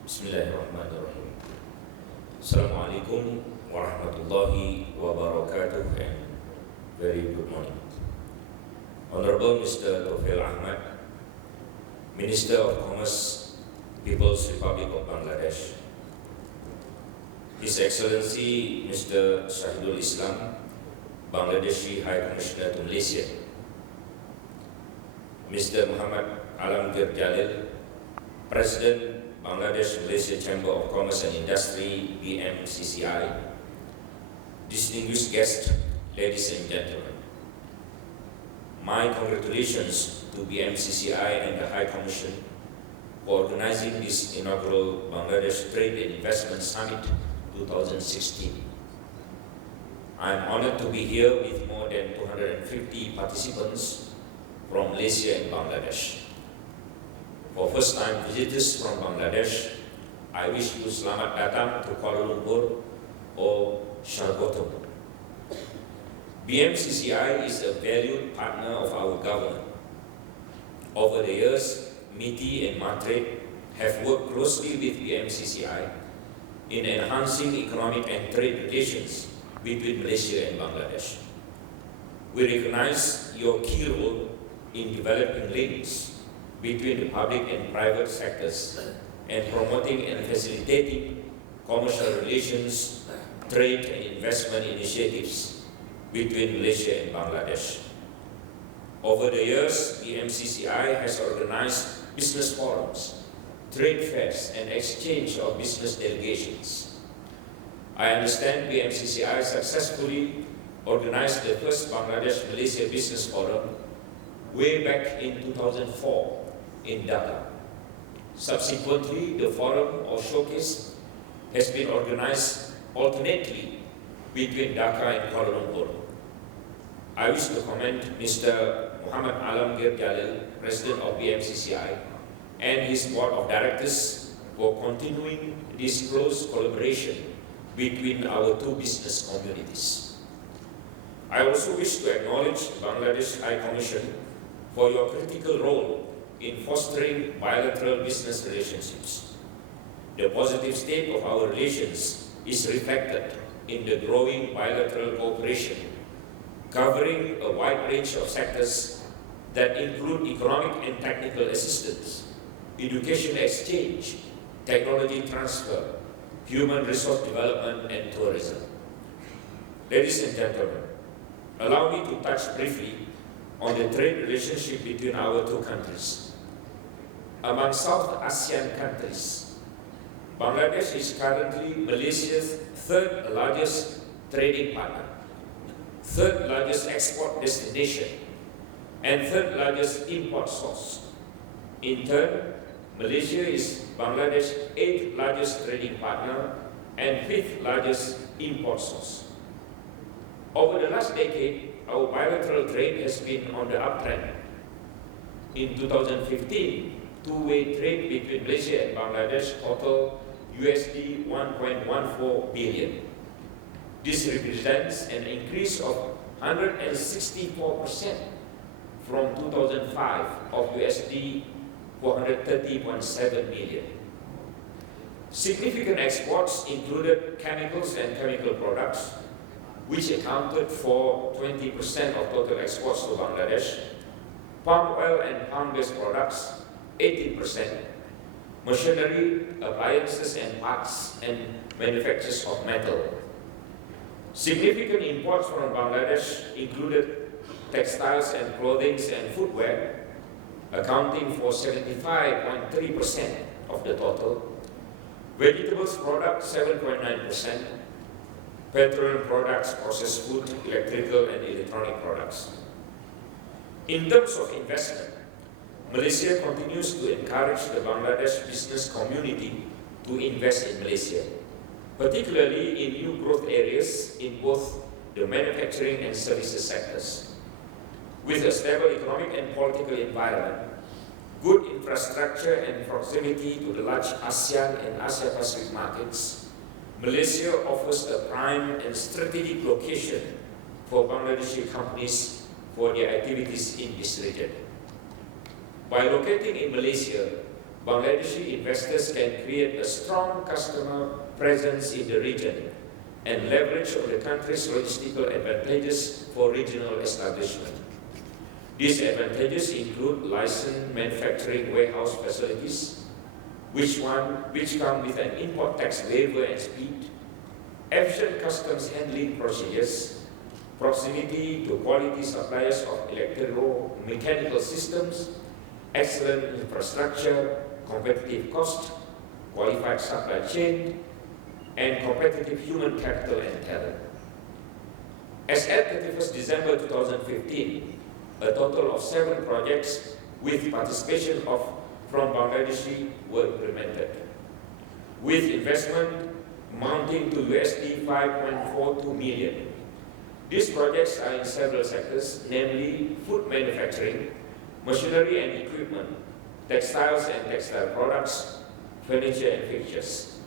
Bismillahirrahmanirrahim. Assalamualaikum warahmatullahi wabarakatuh, and very good morning. Honorable Mr. Tofil Ahmad, Minister of Commerce, People's Republic of Bangladesh, His Excellency Mr. Shahidul Islam, Bangladeshi High Commissioner to Malaysia, Mr. Muhammad Alamgir Jalil, President Bangladesh Malaysia Chamber of Commerce and Industry, BMCCI, distinguished guests, ladies and gentlemen. My congratulations to BMCCI and the High Commission for organizing this inaugural Bangladesh Trade and Investment Summit 2016. I am honored to be here with more than 250 participants from Malaysia and Bangladesh. For first-time visitors from Bangladesh, I wish you selamat datang to Kuala Lumpur or Shargoto. BMCCI is a valued partner of our government. Over the years, MITI and MATRED have worked closely with BMCCI in enhancing economic and trade relations between Malaysia and Bangladesh. We recognize your key role in developing links between the public and private sectors and promoting and facilitating commercial relations, trade and investment initiatives between Malaysia and Bangladesh. Over the years, the BMCCI has organized business forums, trade fairs, and exchange of business delegations. I understand BMCCI successfully organized the first Bangladesh-Malaysia Business Forum way back in 2004 in Dhaka. Subsequently, the forum or showcase has been organized alternately between Dhaka and Kuala Lumpur. I wish to commend Mr. Muhammad Alamgir Jalil, President of BMCCI, and his Board of Directors for continuing this close collaboration between our two business communities. I also wish to acknowledge Bangladesh High Commission for your critical role in fostering bilateral business relationships. The positive state of our relations is reflected in the growing bilateral cooperation, covering a wide range of sectors that include economic and technical assistance, education exchange, technology transfer, human resource development, and tourism. Ladies and gentlemen, allow me to touch briefly on the trade relationship between our two countries. Among South ASEAN countries, Bangladesh is currently Malaysia's third largest trading partner, third largest export destination, and third largest import source. In turn, Malaysia is Bangladesh's eighth largest trading partner and fifth largest import source. Over the last decade, our bilateral trade has been on the uptrend. In 2015, two-way trade between Malaysia and Bangladesh totaled USD 1.14 billion. This represents an increase of 164% from 2005 of USD 430.7 million. Significant exports included chemicals and chemical products, which accounted for 20% of total exports to Bangladesh, palm oil and palm-based products, 18%, machinery, appliances and parts, and manufacturers of metal. Significant imports from Bangladesh included textiles and clothing and footwear, accounting for 75.3% of the total, vegetables products 7.9%, petroleum products, processed food, electrical and electronic products. In terms of investment, Malaysia continues to encourage the Bangladesh business community to invest in Malaysia, particularly in new growth areas in both the manufacturing and services sectors. With a stable economic and political environment, good infrastructure and proximity to the large ASEAN and Asia-Pacific markets, Malaysia offers a prime and strategic location for Bangladeshi companies for their activities in this region. By locating in Malaysia, Bangladeshi investors can create a strong customer presence in the region and leverage on the country's logistical advantages for regional establishment. These advantages include licensed manufacturing warehouse facilities, which come with an import tax waiver and speed, efficient customs handling procedures, proximity to quality suppliers of electro-mechanical systems, excellent infrastructure, competitive cost, qualified supply chain, and competitive human capital and talent. As at 31st December 2015, a total of 7 projects with participation from Bangladeshi were implemented, with investment amounting to USD 5.42 million. These projects are in several sectors, namely food manufacturing, machinery and equipment, textiles and textile products, furniture and fixtures.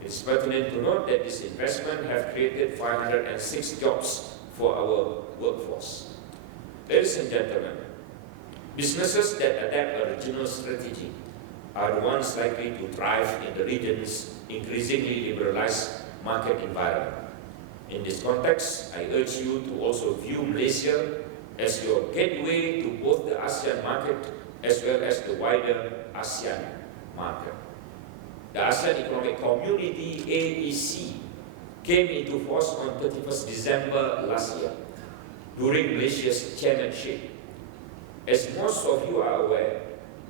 It's pertinent to note that this investment has created 506 jobs for our workforce. Ladies and gentlemen, businesses that adapt a regional strategy are the ones likely to thrive in the region's increasingly liberalized market environment. In this context, I urge you to also view Malaysia as your gateway to both the ASEAN market as well as the wider ASEAN market. The ASEAN Economic Community, AEC, came into force on 31st December last year during Malaysia's chairmanship. As most of you are aware,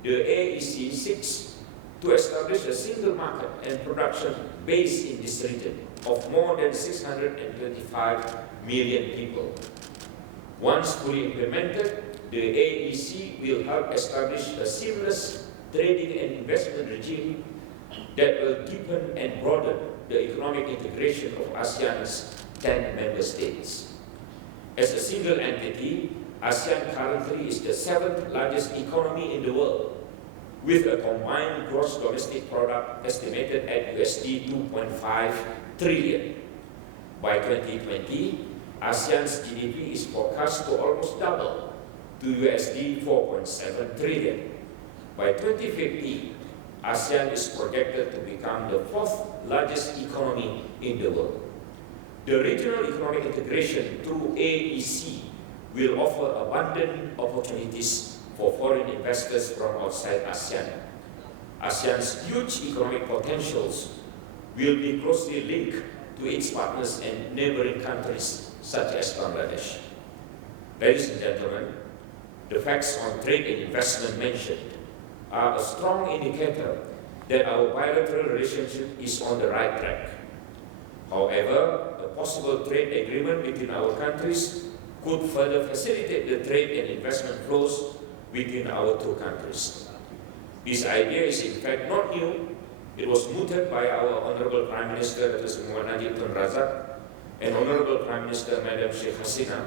the AEC seeks to establish a single market and production base in this region of more than 625 million people. Once fully implemented, the AEC will help establish a seamless trading and investment regime that will deepen and broaden the economic integration of ASEAN's 10 member states. As a single entity, ASEAN currently is the 7th largest economy in the world, with a combined gross domestic product estimated at USD 2.5 trillion. By 2020, ASEAN's GDP is forecast to almost double to USD 4.7 trillion. By 2050, ASEAN is projected to become the 4th largest economy in the world. The regional economic integration through AEC will offer abundant opportunities for foreign investors from outside ASEAN. ASEAN's huge economic potentials will be closely linked to its partners and neighboring countries such as Bangladesh. Ladies and gentlemen, the facts on trade and investment mentioned are a strong indicator that our bilateral relationship is on the right track. However, a possible trade agreement between our countries could further facilitate the trade and investment flows between our two countries. This idea is in fact not new. It was mooted by our Honorable Prime Minister, Dr. Muhammad Najib Tun Razak, and Honorable Prime Minister Madam Sheikh Hasina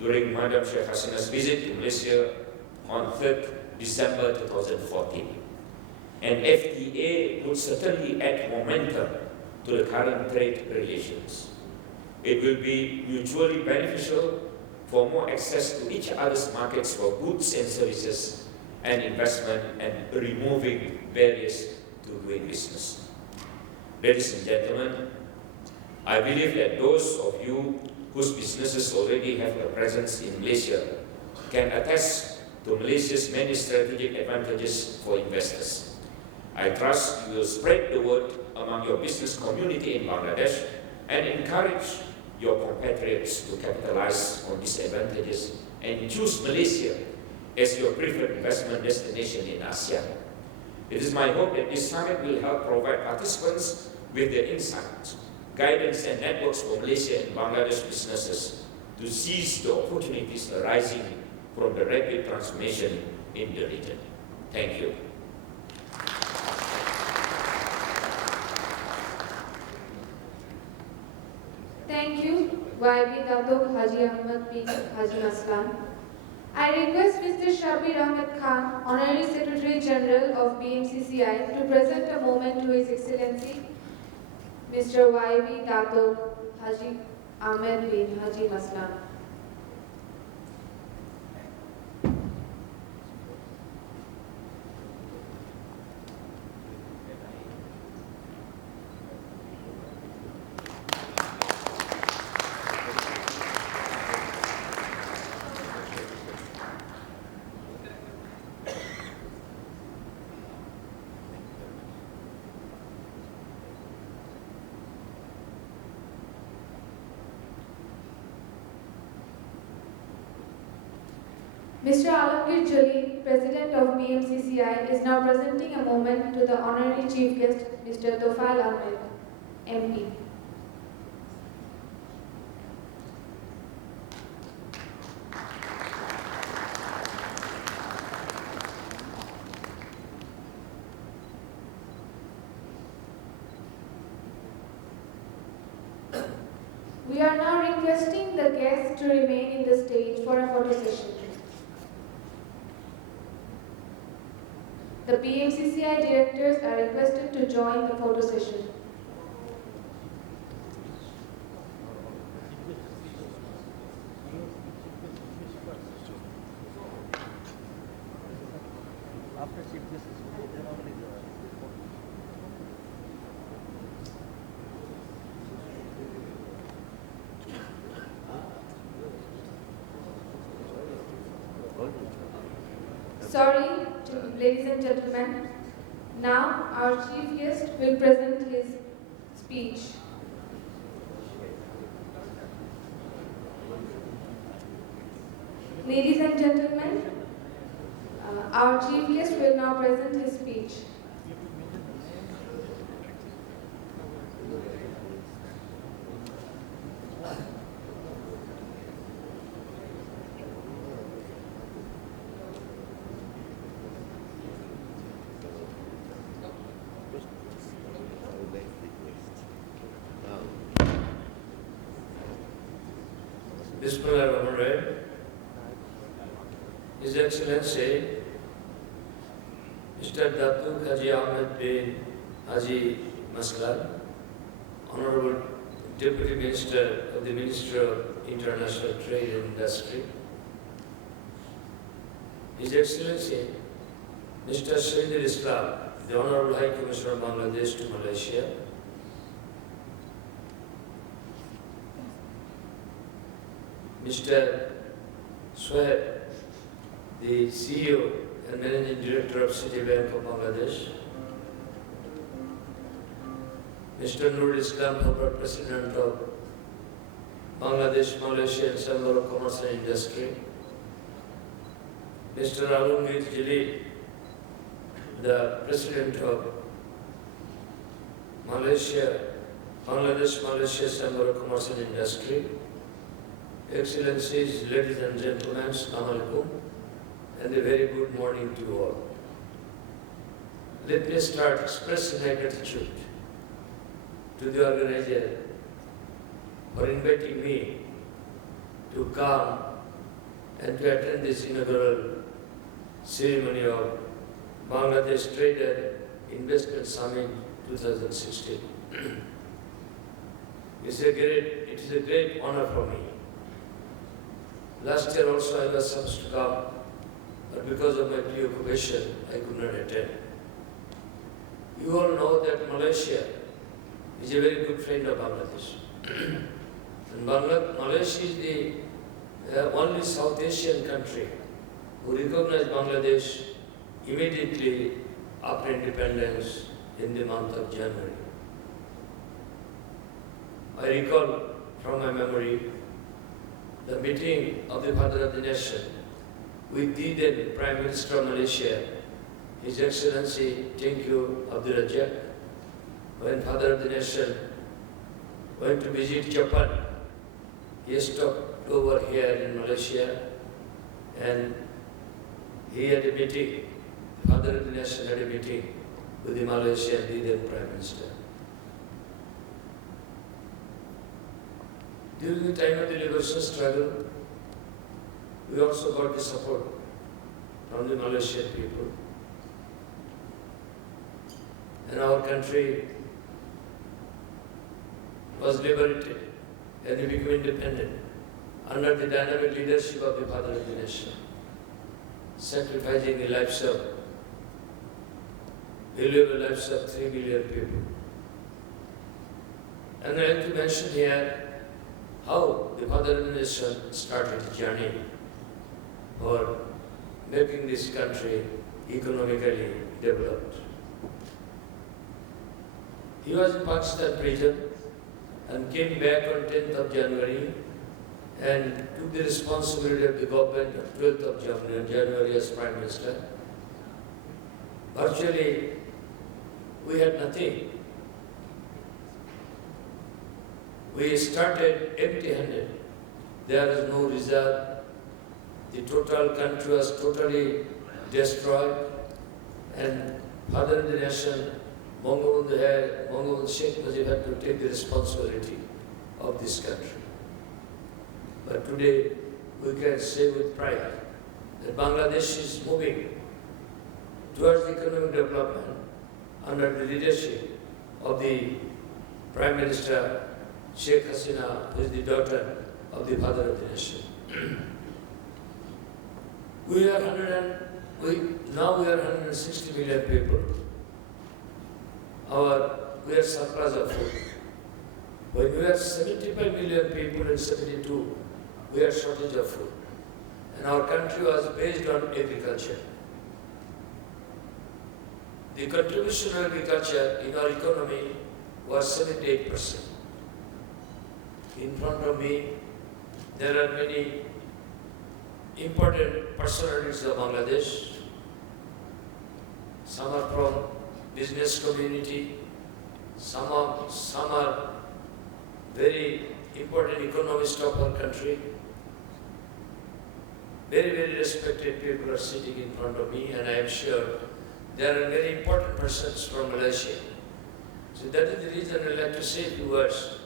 during Madam Sheikh Hasina's visit to Malaysia on 3rd December 2014. And FTA would certainly add momentum to the current trade relations. It will be mutually beneficial for more access to each other's markets for goods and services and investment and removing barriers to doing business. Ladies and gentlemen, I believe that those of you whose businesses already have a presence in Malaysia can attest to Malaysia's many strategic advantages for investors. I trust you will spread the word among your business community in Bangladesh and encourage your compatriots to capitalize on these advantages and choose Malaysia as your preferred investment destination in ASEAN. It is my hope that this summit will help provide participants with the insights, guidance and networks for Malaysia and Bangladesh businesses to seize the opportunities arising from the rapid transformation in the region. Thank you. Thank you, YB Dato Haji Ahmed bin Haji Aslan. I request Mr. Shabir Ahmed Khan, Honorary Secretary General of BMCCI, to present a moment to His Excellency, Mr. YB Dato Haji Ahmed bin Haji Aslan. Mr. Alamgir Jalil, President of BMCCI, is now presenting a moment to the Honorary Chief Guest, Mr. Tofail Ahmed, MP. We are now requesting the guests to remain in the stage for a photo session. The BMCCI directors are requested to join the photo session. Sorry, ladies and gentlemen, now our chief guest will present his speech. Ladies and gentlemen, our chief guest will now present his speech. Bismillahirrahmanirrahim. His Excellency Mr. Datu Haji Ahmed bin Haji Maslal, Honorable Deputy Minister of the Ministry of International Trade and Industry, His Excellency Mr. Shahidul Islam, the Honorable High Commissioner of Bangladesh to Malaysia, Mr. Suhaib, the CEO and Managing Director of Citibank of Bangladesh, Mr. Nurul Islam, former President of Bangladesh Malaysian Chamber of Commerce and Industry, Mr. Alamgir Jalil, the President of Bangladesh Malaysia Chamber of Commerce and Industry, Excellencies, ladies and gentlemen, Assalamu alaikum, and a very good morning to you all. Let me start expressing my gratitude to the organizer for inviting me to come and to attend this inaugural ceremony of Bangladesh Trade and Investment Summit 2016. It is a great honor for me. Last year also I was supposed to come, but because of my preoccupation, I could not attend. You all know that Malaysia is a very good friend of Bangladesh. And Malaysia is the only South Asian country who recognized Bangladesh immediately after independence in the month of January. I recall from my memory the meeting of the Father of the Nation with the then Prime Minister of Malaysia, His Excellency Tengku Abdul Razak, when Father of the Nation went to visit Japan. He stopped over here in Malaysia and he had a meeting, Father of the Nation had a meeting with the Malaysian then Prime Minister. During the time of the liberation struggle, we also got the support from the Malaysian people. And our country was liberated and we became independent under the dynamic leadership of the Father of the Nation, sacrificing the lives of, valuable lives of 3 million people. And I like to mention here how the Father of the Nation started a journey for making this country economically developed. He was in Pakistan prison and came back on 10th of January and took the responsibility of the government on 12th of January as Prime Minister. Virtually, we had nothing. We started empty-handed. There was no reserve. The total country was totally destroyed. And Father of the Nation, Bangabandhu Sheikh Mujib had to take the responsibility of this country. But today, we can say with pride that Bangladesh is moving towards economic development under the leadership of the Prime Minister Sheikh Hasina, who is the daughter of the Father of the Nation. Now we are 160 million people. We are surplus of food. When we are 75 million people in 72, we are shortage of food. And our country was based on agriculture. The contribution of agriculture in our economy was 78%. In front of me, there are many important personalities of Bangladesh. Some are from business community, some are very important economists of our country. Very, very respected people are sitting in front of me, and I am sure there are very important persons from Malaysia. So that is the reason I like to say a few words.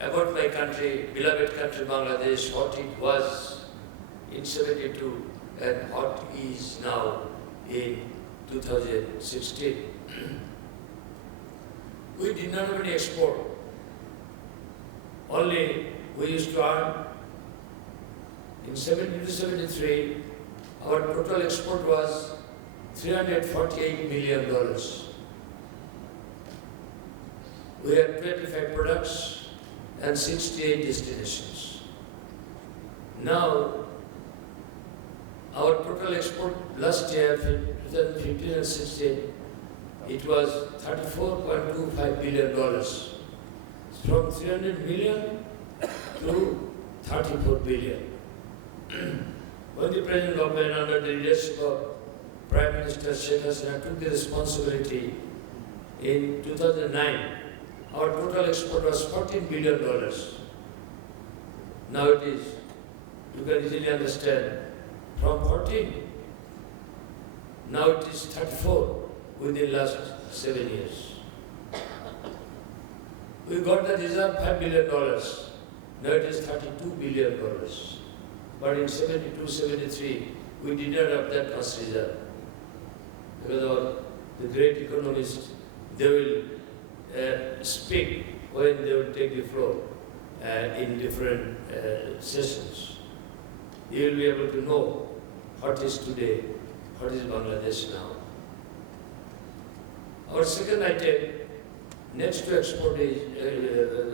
about my country, beloved country Bangladesh, what it was in 72 and what is now in 2016. We did not have any export. Only we used to earn, in 70 to 73, our total export was $348 million. We had 25 products and 68 destinations. Now, our total export last year, 2015 and 16, it was $34.25 billion. From 300 million to 34 billion. When the present government, under the leadership of Prime Minister Sheikh Hasina, took the responsibility in 2009, our total export was $14 billion. Now it is, you can easily understand, from 14, now it is 34 within the last 7 years. We got the reserve $5 billion, now it is $32 billion. But in 72, 73, we did not have that much reserve. Because the great economists, they will speak when they will take the floor in different sessions. You will be able to know what is today, what is Bangladesh now. Our second item, next to export is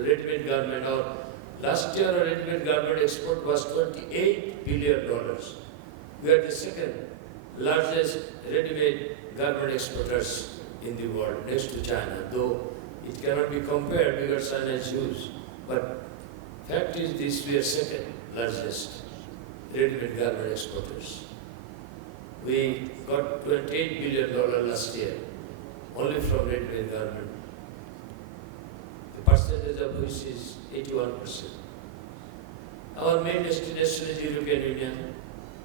ready-made garment. Our last year our ready-made garment export was $28 billion. We are the second largest ready-made garment exporters in the world, next to China, though it cannot be compared because China is huge. But fact is this, we are second largest ready-made garment exporters. We got $28 billion last year, only from ready-made garment. The percentage of which is 81%. Our main destination is the European Union.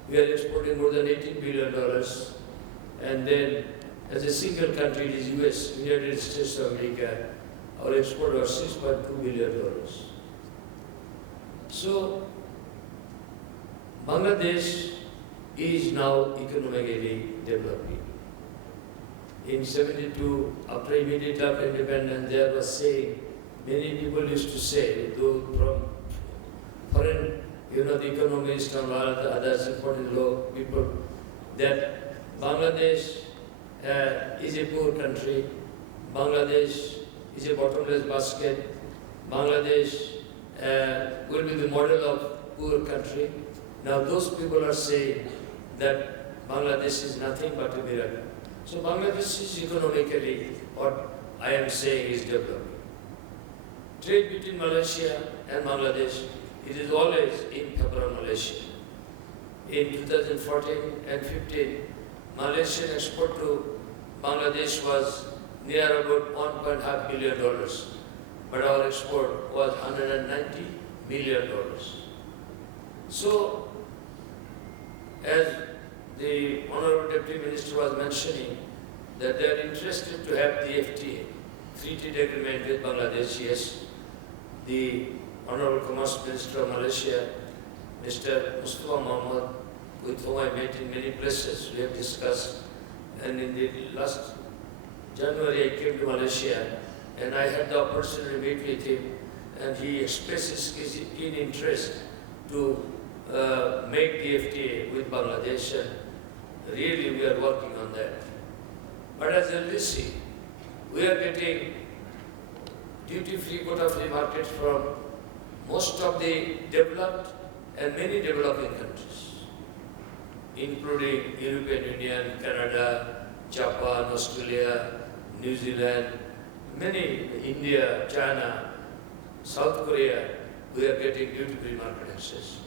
We are exporting more than $18 billion. And then, as a single country, it is US, United States of America. Our export was $6.2 billion. So, Bangladesh is now economically developing. In 72, after immediate after independence, there was saying, many people used to say, though from foreign, the economists and all the others important law people, that Bangladesh is a poor country, Bangladesh is a bottomless basket, Bangladesh will be the model of poor country. Now those people are saying that Bangladesh is nothing but a miracle. So Bangladesh is economically, what I am saying, is developing. Trade between Malaysia and Bangladesh, it is always in favor of Malaysia. In 2014 and 15, Malaysian export to Bangladesh was near about $1.5 billion, but our export was $190 million. So, as the Honorable Deputy Minister was mentioning, that they are interested to have the FTA, Free Trade Agreement with Bangladesh. Yes, the Honorable Commerce Minister of Malaysia, Mr. Mustafa Mohammed, with whom I met in many places, we have discussed. And in the last January, I came to Malaysia, and I had the opportunity to meet with him, and he expressed his keen interest to make the FTA with Bangladesh, and really we are working on that. But as LDC, we are getting duty-free, quota-free markets from most of the developed and many developing countries, including European Union, Canada, Japan, Australia, New Zealand, many, India, China, South Korea, we are getting duty-free market access.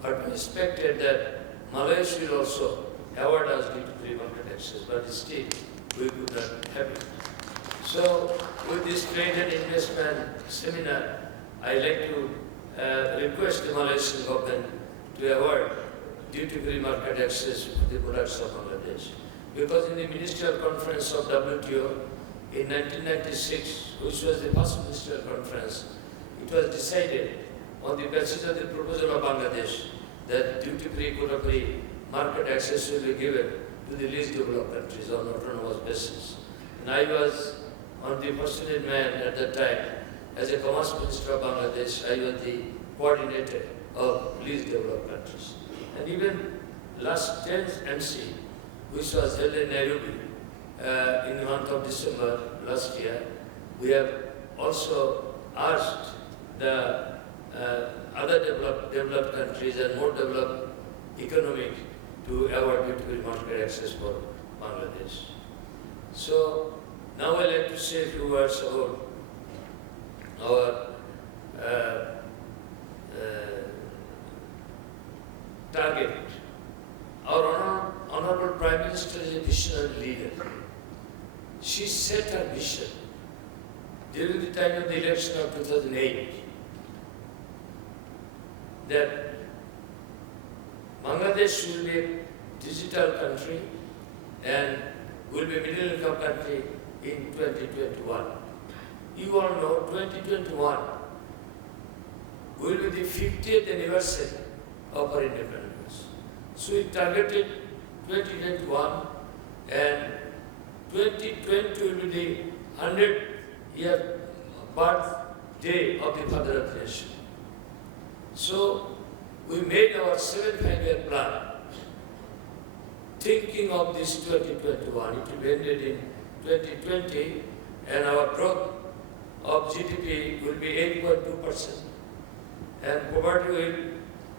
But we expected that Malaysia will also award us duty-free market access, but still we could not have it. So with this trade and investment seminar, I like to request the Malaysian government to award duty-free market access for the products of Bangladesh. Because in the ministerial conference of WTO in 1996, which was the first ministerial conference, it was decided on the basis of the proposal of Bangladesh that duty-free, quota-free market access will be given to the least developed countries on autonomous basis. And I was on the fortunate man at that time. As a Commerce Minister of Bangladesh, I was the coordinator of least developed countries. And even last 10th MC, which was held in Nairobi in the month of December last year, we have also asked the other developed countries and more developed economy to award duty-free market access for Bangladesh. So now I'd like to say a few words about our target. Our Honorable Prime Minister is a visionary leader. She set her vision during the time of the election of 2008 that Bangladesh will be a digital country and will be a middle income country in 2021. You all know 2021 will be the 50th anniversary of our independence. So we targeted 2021 and 2020 will be the 100th year birthday of the Father of the Nation. So we made our 7-5-year plan thinking of this 2021. It will be ended in 2020 and our growth of GDP will be 8.2% and poverty will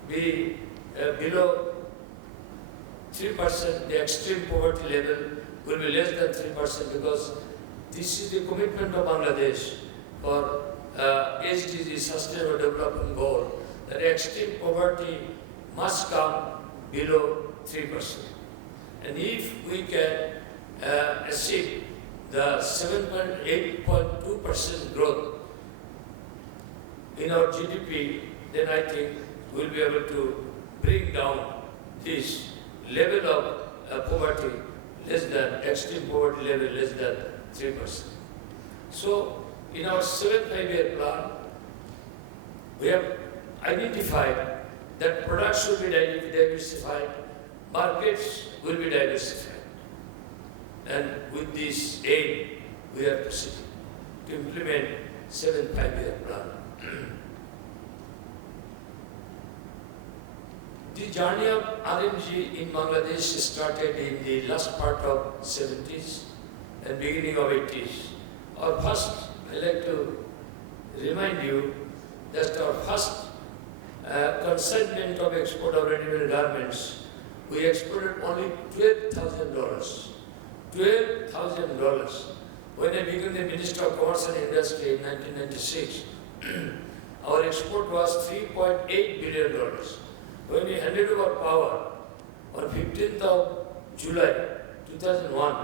be below 3%. The extreme poverty level will be less than 3% because this is the commitment of Bangladesh for SDG, Sustainable Development Goal, that extreme poverty must come below 3%. And if we can achieve the 8.2% growth in our GDP, then I think we'll be able to bring down this level of poverty less than, extreme poverty level less than 3%. So in our 7-5-year plan, we have identified that products should be diversified, markets will be diversified. And with this aim, we are proceeding to implement 7-5-year plan. The journey of RMG in Bangladesh started in the last part of 70s and beginning of 80s. Our first, I'd like to remind you that our first consignment of export of ready-made garments, we exported only $12,000. $12,000. When I became the Minister of Commerce and Industry in 1996, our export was $3.8 billion. When we handed over power on 15th of July 2001,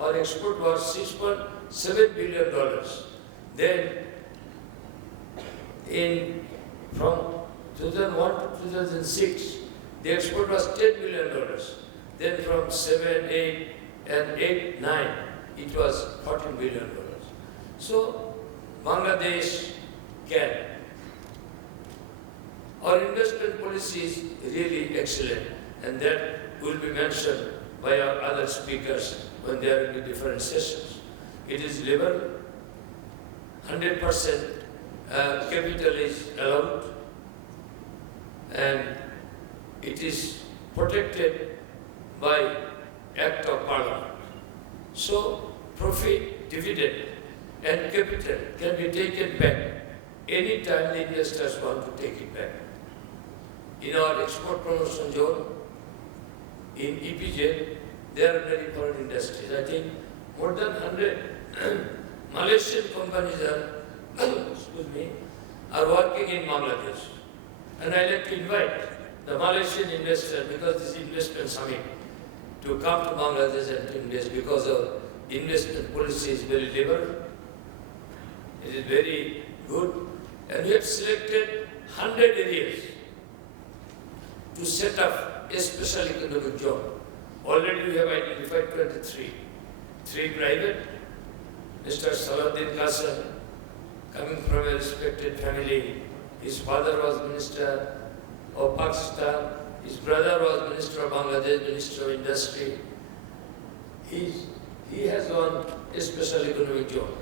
our export was $6.7 billion. Then, from 2001 to 2006, the export was $10 billion. Then from 7, 8, and 8, 9, it was $14 billion. So, Bangladesh can. Our investment policy is really excellent, and that will be mentioned by our other speakers when they are in the different sessions. It is liberal, 100% capital is allowed, and it is protected by Act of Parliament. So, profit, dividend, and capital can be taken back anytime the investors want to take it back. In our export promotion zone, in EPJ, there are very foreign industries. I think more than 100 Malaysian companies are working in Bangladesh. And I like to invite the Malaysian investors, because this investment summit, to come to Bangladesh and to invest, because our investment policy is very liberal. It is very good. And we have selected 100 areas to set up a special economic zone. Already we have identified 23. 3 private, Mr. Salahuddin Qasim, coming from a respected family. His father was Minister of Pakistan, his brother was Minister of Bangladesh, Minister of Industry. He has gone a special economic zone.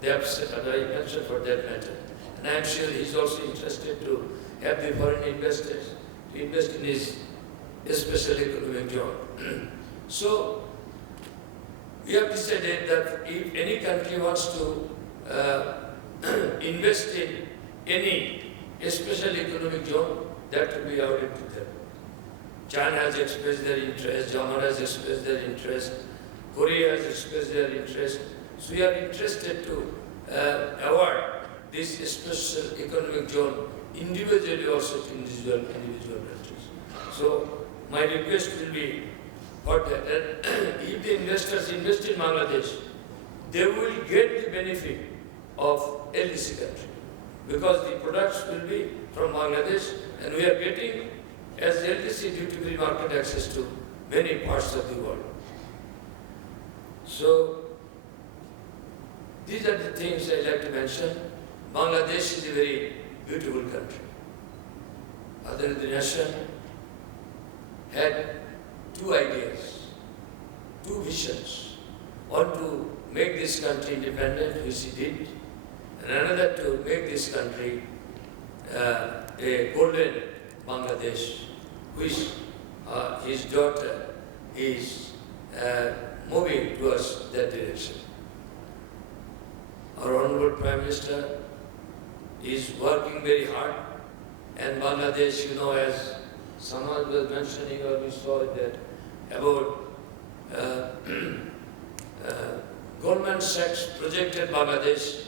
They have set up, I mentioned for that matter. And I am sure he is also interested to have the foreign investors to invest in his special economic zone. So, we have decided that if any country wants to invest in any special economic zone, that will be awarded to them. China has expressed their interest, Japan has expressed their interest, Korea has expressed their interest. So we are interested to award this special economic zone individually also to individual countries. So my request will be for that, if the investors invest in Bangladesh, they will get the benefit of LDC country because the products will be from Bangladesh and we are getting as LDC duty-free market access to many parts of the world. So these are the things I like to mention. Bangladesh is a very beautiful country. Other the nation had two ideas, two visions. One to make this country independent, which he did, and another to make this country a golden Bangladesh, which his daughter is moving towards that direction. Our Honorable Prime Minister is working very hard, and Bangladesh, you know, as someone was mentioning or we saw that about Goldman Sachs projected Bangladesh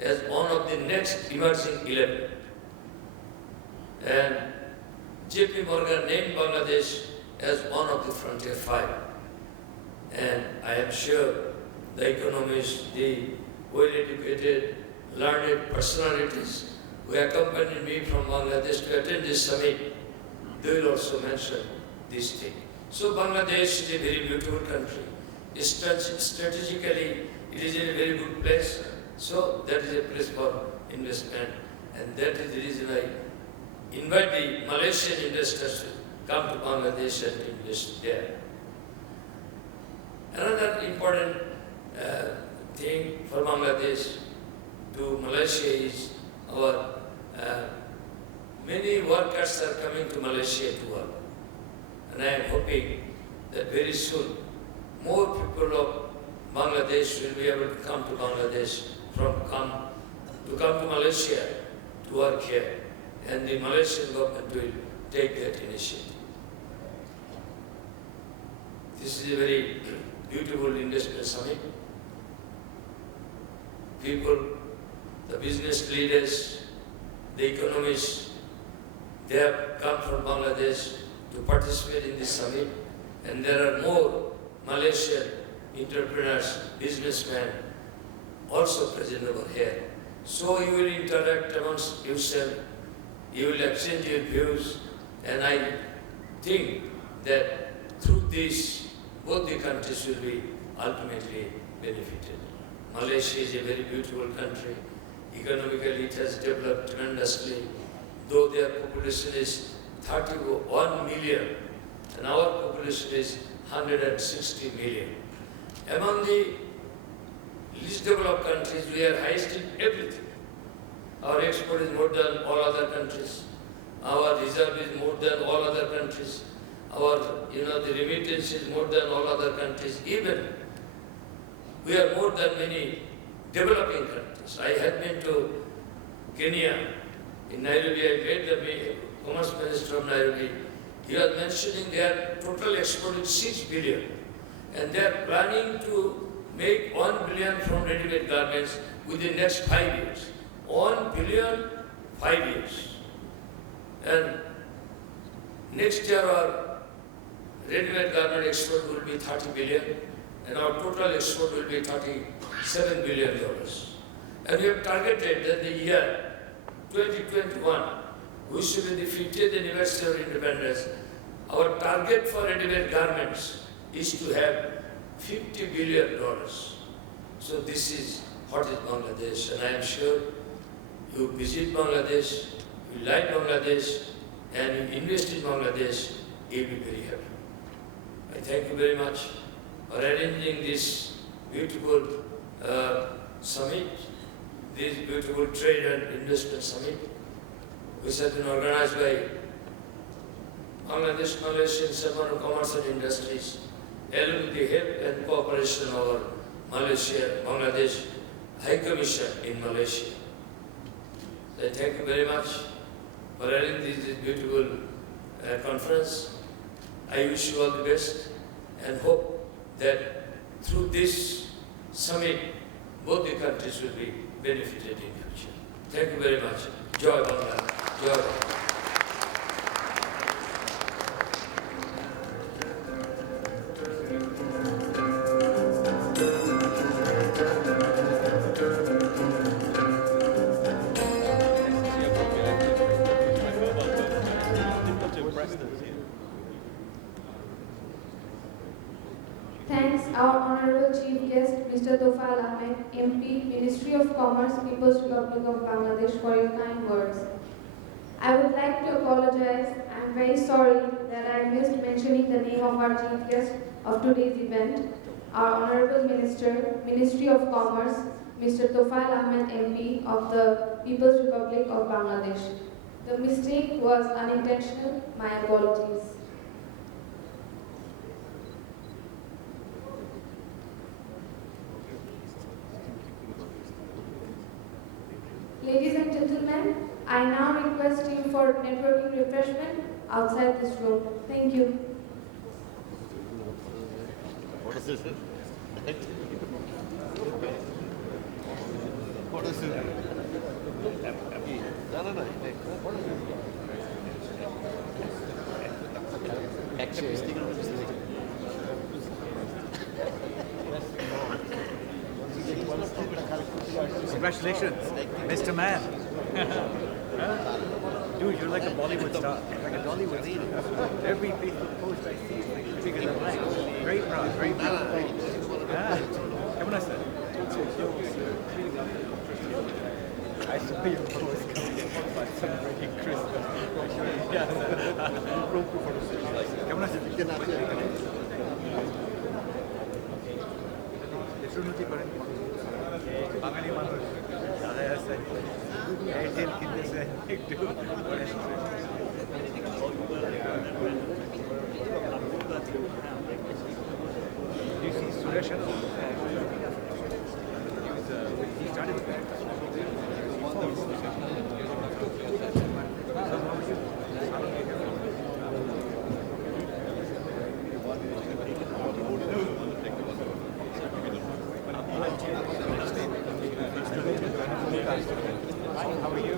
as one of the next emerging 11. And JP Morgan named Bangladesh as one of the frontier 5. And I am sure the economists, the well-educated, learned personalities who accompanied me from Bangladesh to attend this summit, they will also mention this thing. So Bangladesh is a very beautiful country. Strategically, it is in a very good place. So that is a place for investment. And that is the reason I invite the Malaysian investors to come to Bangladesh and invest there. Another important thing for Bangladesh to Malaysia is our many workers are coming to Malaysia to work. And I am hoping that very soon more people of Bangladesh will be able to come to Bangladesh to come to Malaysia to work here. And the Malaysian government will take that initiative. This is a very beautiful investment summit. People, the business leaders, the economists, they have come from Bangladesh to participate in this summit, and there are more Malaysian entrepreneurs, businessmen also present over here. So you will interact amongst yourself, you will exchange your views, and I think that through this, both the countries will be ultimately benefited. Malaysia is a very beautiful country. Economically, it has developed tremendously, though their population is 31 million, and our population is 160 million. Among the least developed countries, we are highest in everything. Our export is more than all other countries. Our reserve is more than all other countries. Our, the remittance is more than all other countries. Even we are more than many developing countries. I had been to Kenya, in Nairobi. I met the Commerce Minister of Nairobi. He was mentioning their total export is 6 billion. And they are planning to make 1 billion from ready-made garments within the next 5 years. 1 billion, 5 years. And next year our ready-made garment export will be 30 billion, and our total export will be $37 billion. And we have targeted that the year 2021, which should be the 50th anniversary of independence, our target for ready-made garments is to have $50 billion. So this is what is Bangladesh, and I am sure you visit Bangladesh, you like Bangladesh, and you invest in Bangladesh, you'll be very happy. I thank you very much for arranging this beautiful summit, this beautiful trade and investment summit, which has been organized by Bangladesh Malaysian Chamber of Commerce and Industries, along with the help and cooperation of Malaysia, Bangladesh High Commission in Malaysia. So I thank you very much for arranging this beautiful conference. I wish you all the best and hope that through this summit, both the countries will be benefited in future. Thank you very much. Joy Bangla. Joy. Thanks our Honorable Chief Guest, Mr. Tofail Ahmed, MP, Ministry of Commerce, People's Republic of Bangladesh, for your kind words. I would like to apologize. I am very sorry that I missed mentioning the name of our Chief Guest of today's event, our Honorable Minister, Ministry of Commerce, Mr. Tofail Ahmed, MP of the People's Republic of Bangladesh. The mistake was unintentional. My apologies. Ladies and gentlemen, I now request you for networking refreshment outside this room. Thank you. What is this? What is it? Congratulations, Mr. Man. Dude, you're like a Bollywood star, like a Dollywood star. Every Facebook post I see is like bigger than life. Great, bro, great, bro. Yeah. Come on, I said. I saw your post coming by celebrating Christmas. Come on, I said. বাঙালি মানুষ দাদাই আছে Airtel কিনতেছে একটু You see Suresh? He started with that. How are you?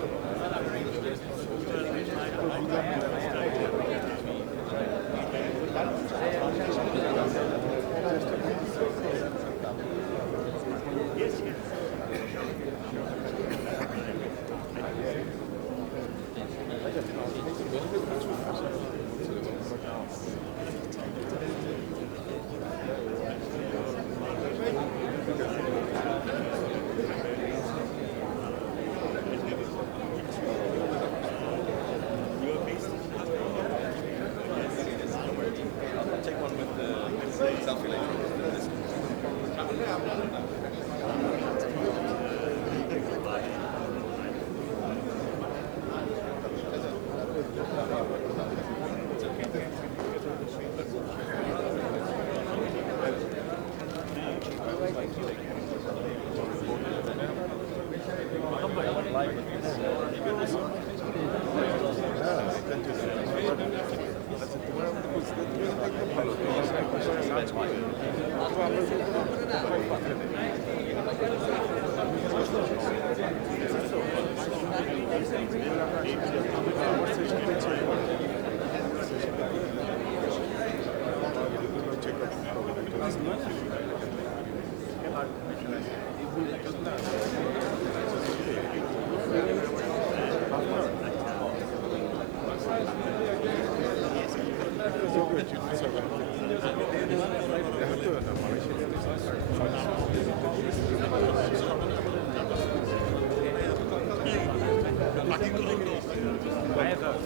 Thank you.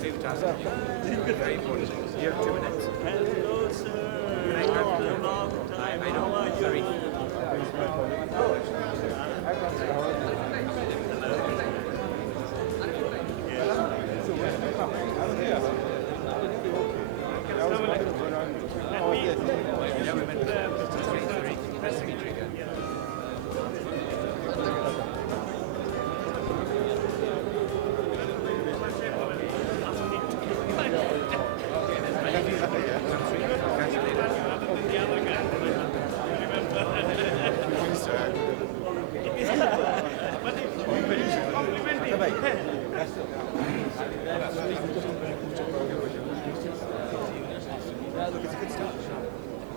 Very important. You have 2 minutes. Hello, sir. Can I have a long time? I know. Sorry. Yeah, we meant sorry. Nice to meet you again.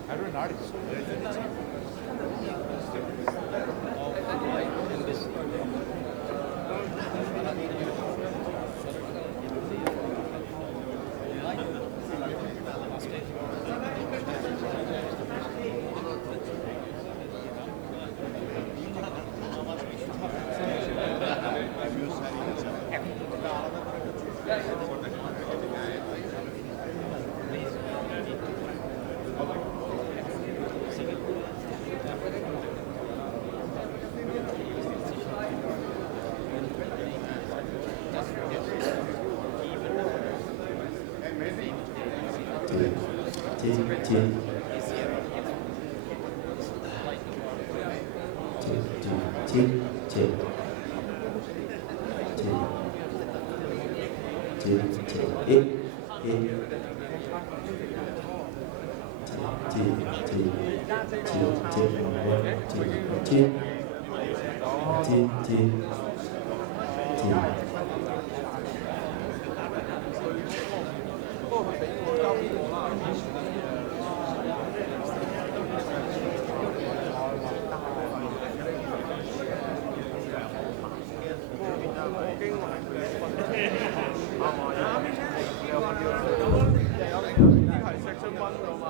I wrote an article.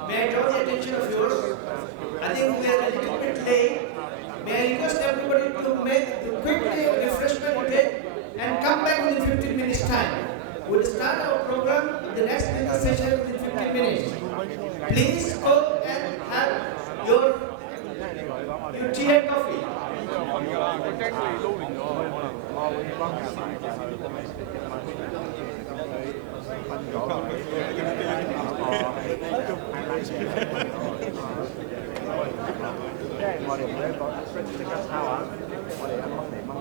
May I draw the attention of yours? I think we are a little bit late. May I request everybody to make quickly refreshment break and come back within 15 minutes time. We'll start our program in the next business session within 15 minutes. Please go and have your tea and coffee.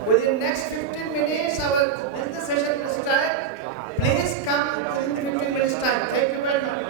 Within next 15 minutes, our business session will start. Please come within 15 minutes time. Thank you very much.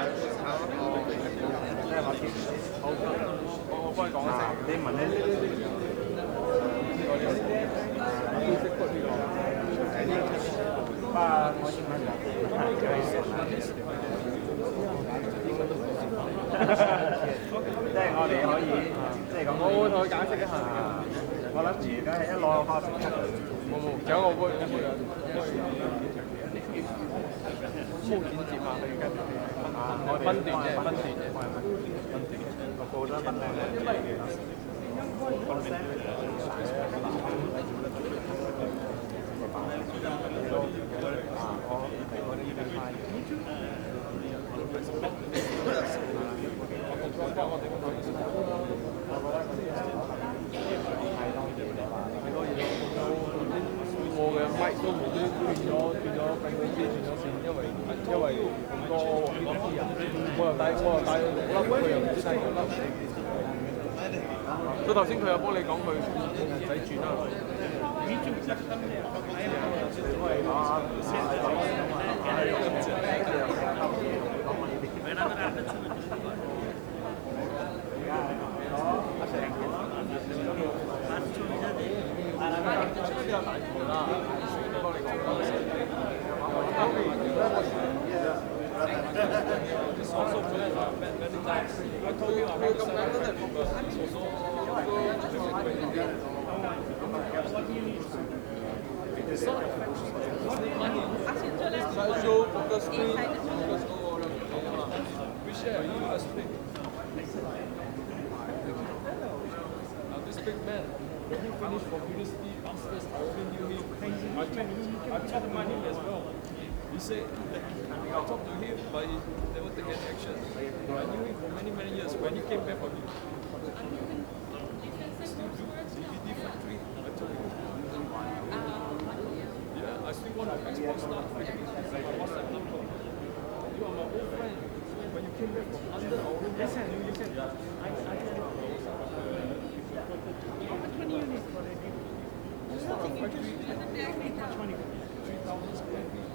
He said that I talked to him, but he never take any action. I knew him for many, many years. When he came back from the DVD factory, I told him. Yeah, I still want to export stuff. I give you my WhatsApp number. You are my old friend. When you came back from London, I already listen. Over 20 units for it. There's nothing interesting. 3,000 square feet.